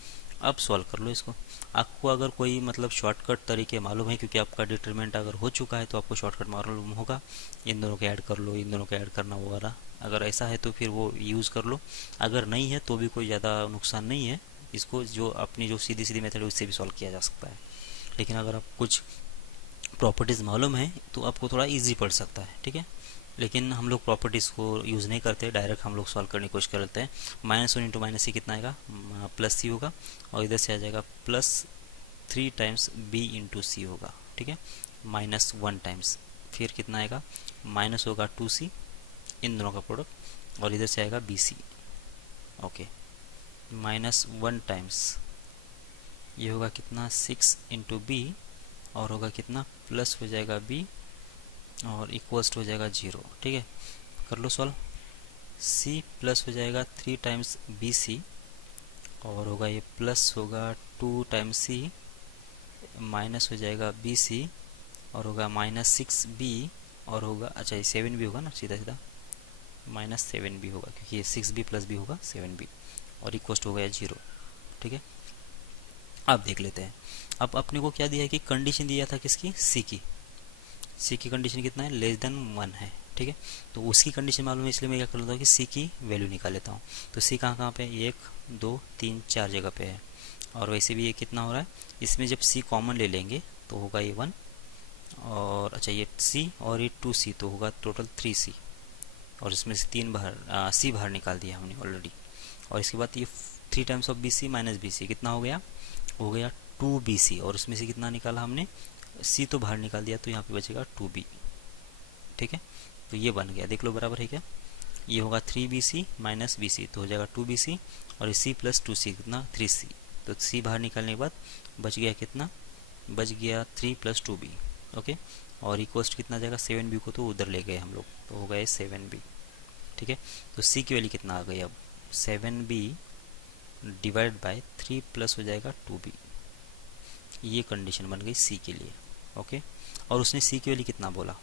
अब सॉल्व कर लो इसको। आपको अगर कोई मतलब शॉर्टकट तरीके मालूम है, क्योंकि आपका डिटरमिनेंट अगर हो चुका है तो आपको शॉर्टकट मालूम होगा, इन दोनों को ऐड कर लो, इन दोनों को ऐड करना वो वाला, अगर ऐसा है तो फिर वो यूज़ कर लो। अगर नहीं है तो भी कोई ज़्यादा नुकसान नहीं है, इसको जो अपनी जो सीधी सीधी मेथड है उससे भी सॉल्व किया जा सकता है। लेकिन अगर आप कुछ प्रॉपर्टीज़ मालूम है तो आपको थोड़ा ईजी पड़ सकता है। ठीक है। लेकिन हम लोग प्रॉपर्टीज़ को यूज़ नहीं करते, डायरेक्ट हम लोग सॉल्व करने की कोशिश करते हैं। -1 इंटू -c कितना आएगा, +c होगा और इधर से आ जाएगा +3 टाइम्स b इंटू सी होगा। ठीक है। -1 टाइम्स, फिर कितना आएगा, माइनस होगा 2c, इन दोनों का प्रोडक्ट, और इधर से आएगा bc। ओके। -1 टाइम्स ये होगा कितना, 6 इंटू बी और होगा कितना, प्लस हो जाएगा b और इक्वल्स हो जाएगा 0। ठीक है। कर लो सॉल्व। c प्लस हो जाएगा 3 टाइम्स bc और होगा ये प्लस होगा 2 टाइम्स c माइनस हो जाएगा bc और होगा -6b और होगा, अच्छा ये 7b होगा ना, सीधा सीधा -7b होगा क्योंकि ये 6b प्लस b होगा 7b और इक्वल्स हो गया 0। ठीक है। अब देख लेते हैं। अब अपने को क्या दिया है कि कंडीशन दिया था किसकी, c की कंडीशन कितना है, लेस देन 1 है। ठीक है। तो उसकी कंडीशन मालूम है, इसलिए मैं क्या कर लेता हूँ कि c की वैल्यू निकाल लेता हूँ। तो c कहाँ पे, 1 2 3 4 जगह पे है, और वैसे भी ये कितना हो रहा है, इसमें जब c कॉमन ले लेंगे तो होगा ये 1, और अच्छा ये c और ये 2c तो होगा टोटल 3c, और इसमें से 3 बाहर c बाहर निकाल दिया हमने ऑलरेडी। और इसके बाद ये 3 times of bc minus bc कितना हो गया 2bc, और उसमें से कितना निकाला हमने, c तो बाहर निकाल दिया, तो यहाँ पे बचेगा 2b। ठीक है। तो ये बन गया, देख लो बराबर है क्या, ये होगा 3bc माइनस bc तो हो जाएगा 2bc, और c प्लस 2c कितना 3c, तो c बाहर निकालने के बाद बच गया कितना, बच गया 3 प्लस 2b। ओके। और इक्वल्स कितना जाएगा, 7b को तो उधर ले गए हम लोग, तो हो गए 7b। ठीक है। तो c की वैल्यू कितना आ गई अब, 7b डिवाइड बाय 3 प्लस हो जाएगा 2b। ये कंडीशन बन गई सी के लिए। ओके, और उसने सी की वैल्यू कितना बोला,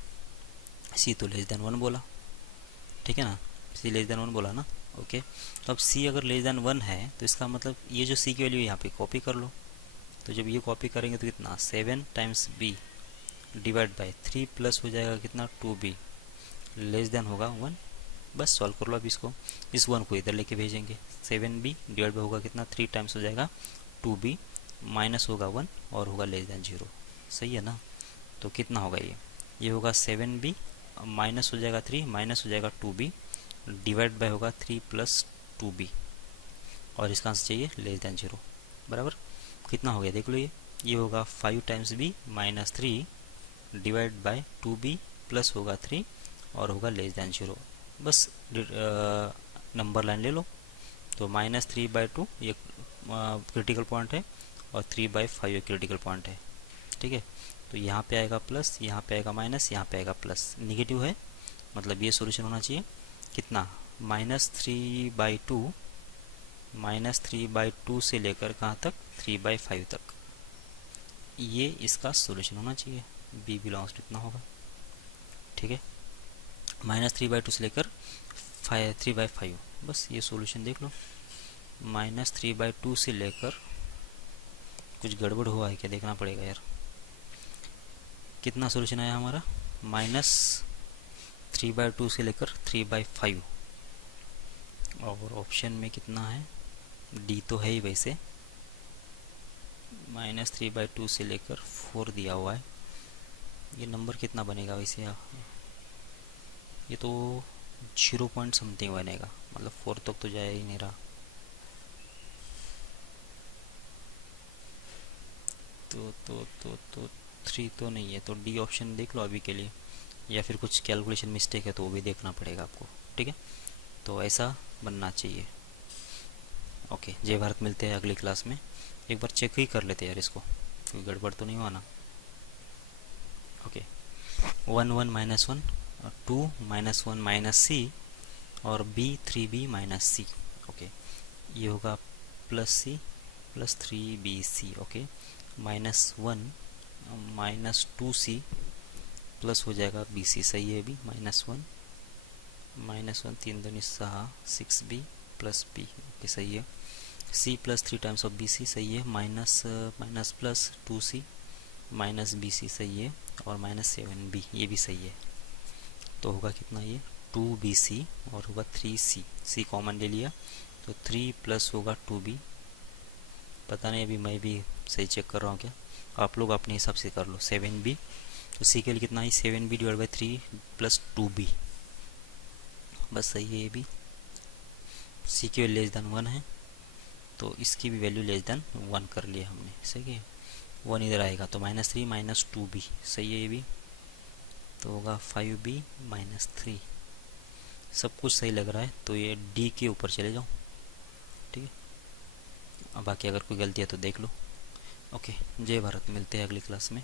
सी तो लेस देन 1 बोला, ठीक है ना, सी लेस देन 1 बोला ना। ओके, तो अब सी अगर लेस देन 1 है तो इसका मतलब ये जो सी की वैल्यू यहाँ पे कॉपी कर लो। तो जब ये कॉपी करेंगे तो कितना 7 times b divide by 3 plus हो जाएगा कितना 2b लेस देन होगा 1। बस सॉल्व कर लो अब इसको, इस 1 को इधर लेके भेजेंगे। 7b डिवाइड बाय होगा कितना 3 टाइम्स हो जाएगा 2b माइनस होगा 1 और होगा लेस देन 0। सही है ना, तो कितना होगा ये होगा 7b माइनस हो जाएगा 3 माइनस हो जाएगा 2b डिवाइड बाय होगा 3 प्लस 2b और इसका आंसर चाहिए लेस देन 0। बराबर कितना हो गया देख लो, ये होगा 5 times b minus 3 divide by 2b plus होगा 3 और होगा लेस देन 0। बस नंबर लाइन ले लो, तो -3/2 ये क्रिटिकल पॉइंट है और 3/5 ये क्रिटिकल पॉइंट है, ठीक है। तो यहाँ पे आएगा प्लस, यहाँ पे आएगा माइनस, यहाँ पे आएगा प्लस, निगेटिव है मतलब ये सॉल्यूशन होना चाहिए कितना -3/2 से लेकर कहाँ तक 3/5 तक, ये इसका सॉल्यूशन होना चाहिए। बी बिलोंग्स टू इतना होगा, ठीक है, -3/2 से लेकर 3/5, बस ये सॉल्यूशन देख लो। -3/2 से लेकर, कुछ गड़बड़ हुआ है क्या देखना पड़ेगा यार, कितना सॉल्यूशन आया हमारा -3/2 से लेकर 3/5 और ऑप्शन में कितना है, डी तो है ही वैसे, -3/2 से लेकर 4 दिया हुआ है। ये नंबर कितना बनेगा वैसे, ये तो 0 पॉइंट समथिंग बनेगा, मतलब 4 तक तो जाया ही नहीं रहा। तो 3 तो नहीं है, तो डी ऑप्शन देख लो अभी के लिए, या फिर कुछ कैलकुलेशन मिस्टेक है तो वो भी देखना पड़ेगा आपको, ठीक है। तो ऐसा बनना चाहिए। ओके, जय भारत, मिलते हैं अगली क्लास में। एक बार चेक ही कर लेते हैं यार इसको, कोई गड़बड़ तो नहीं हुआ ना। ओके, 1 1 -1 2 -1 माइनस सी और b 3b माइनस सी। ओके, ये होगा plus c plus 3bc। Okay, -1 -2c plus हो जाएगा bc, सही है, भी -1 3 दूनी 6 6b प्लस b, ओके सही है। c plus 3 times of bc, सही है, minus plus 2c minus bc, सही है, और -7b ये भी सही है। तो होगा कितना ये 2bc और होगा 3c, c कॉमन ले लिया तो 3 प्लस होगा 2b, पता नहीं अभी मैं भी सही चेक कर रहा हूँ क्या, आप लोग अपने हिसाब से कर लो। 7b, तो c के लिए कितना है 7b divide by 3 plus 2b, बस सही है। ये भी c की वैल्यू लेस देन 1 है तो इसकी भी वैल्यू लेस देन 1 कर लिया हमने, सही है। 1 इधर आएगा तो -3 माइनस 2b, सही है ये भी, तो होगा 5b माइनस 3। सब कुछ सही लग रहा है तो ये डी के ऊपर चले जाओ, ठीक है। अब बाकी अगर कोई गलती है तो देख लो। ओके, जय भारत, मिलते हैं अगली क्लास में।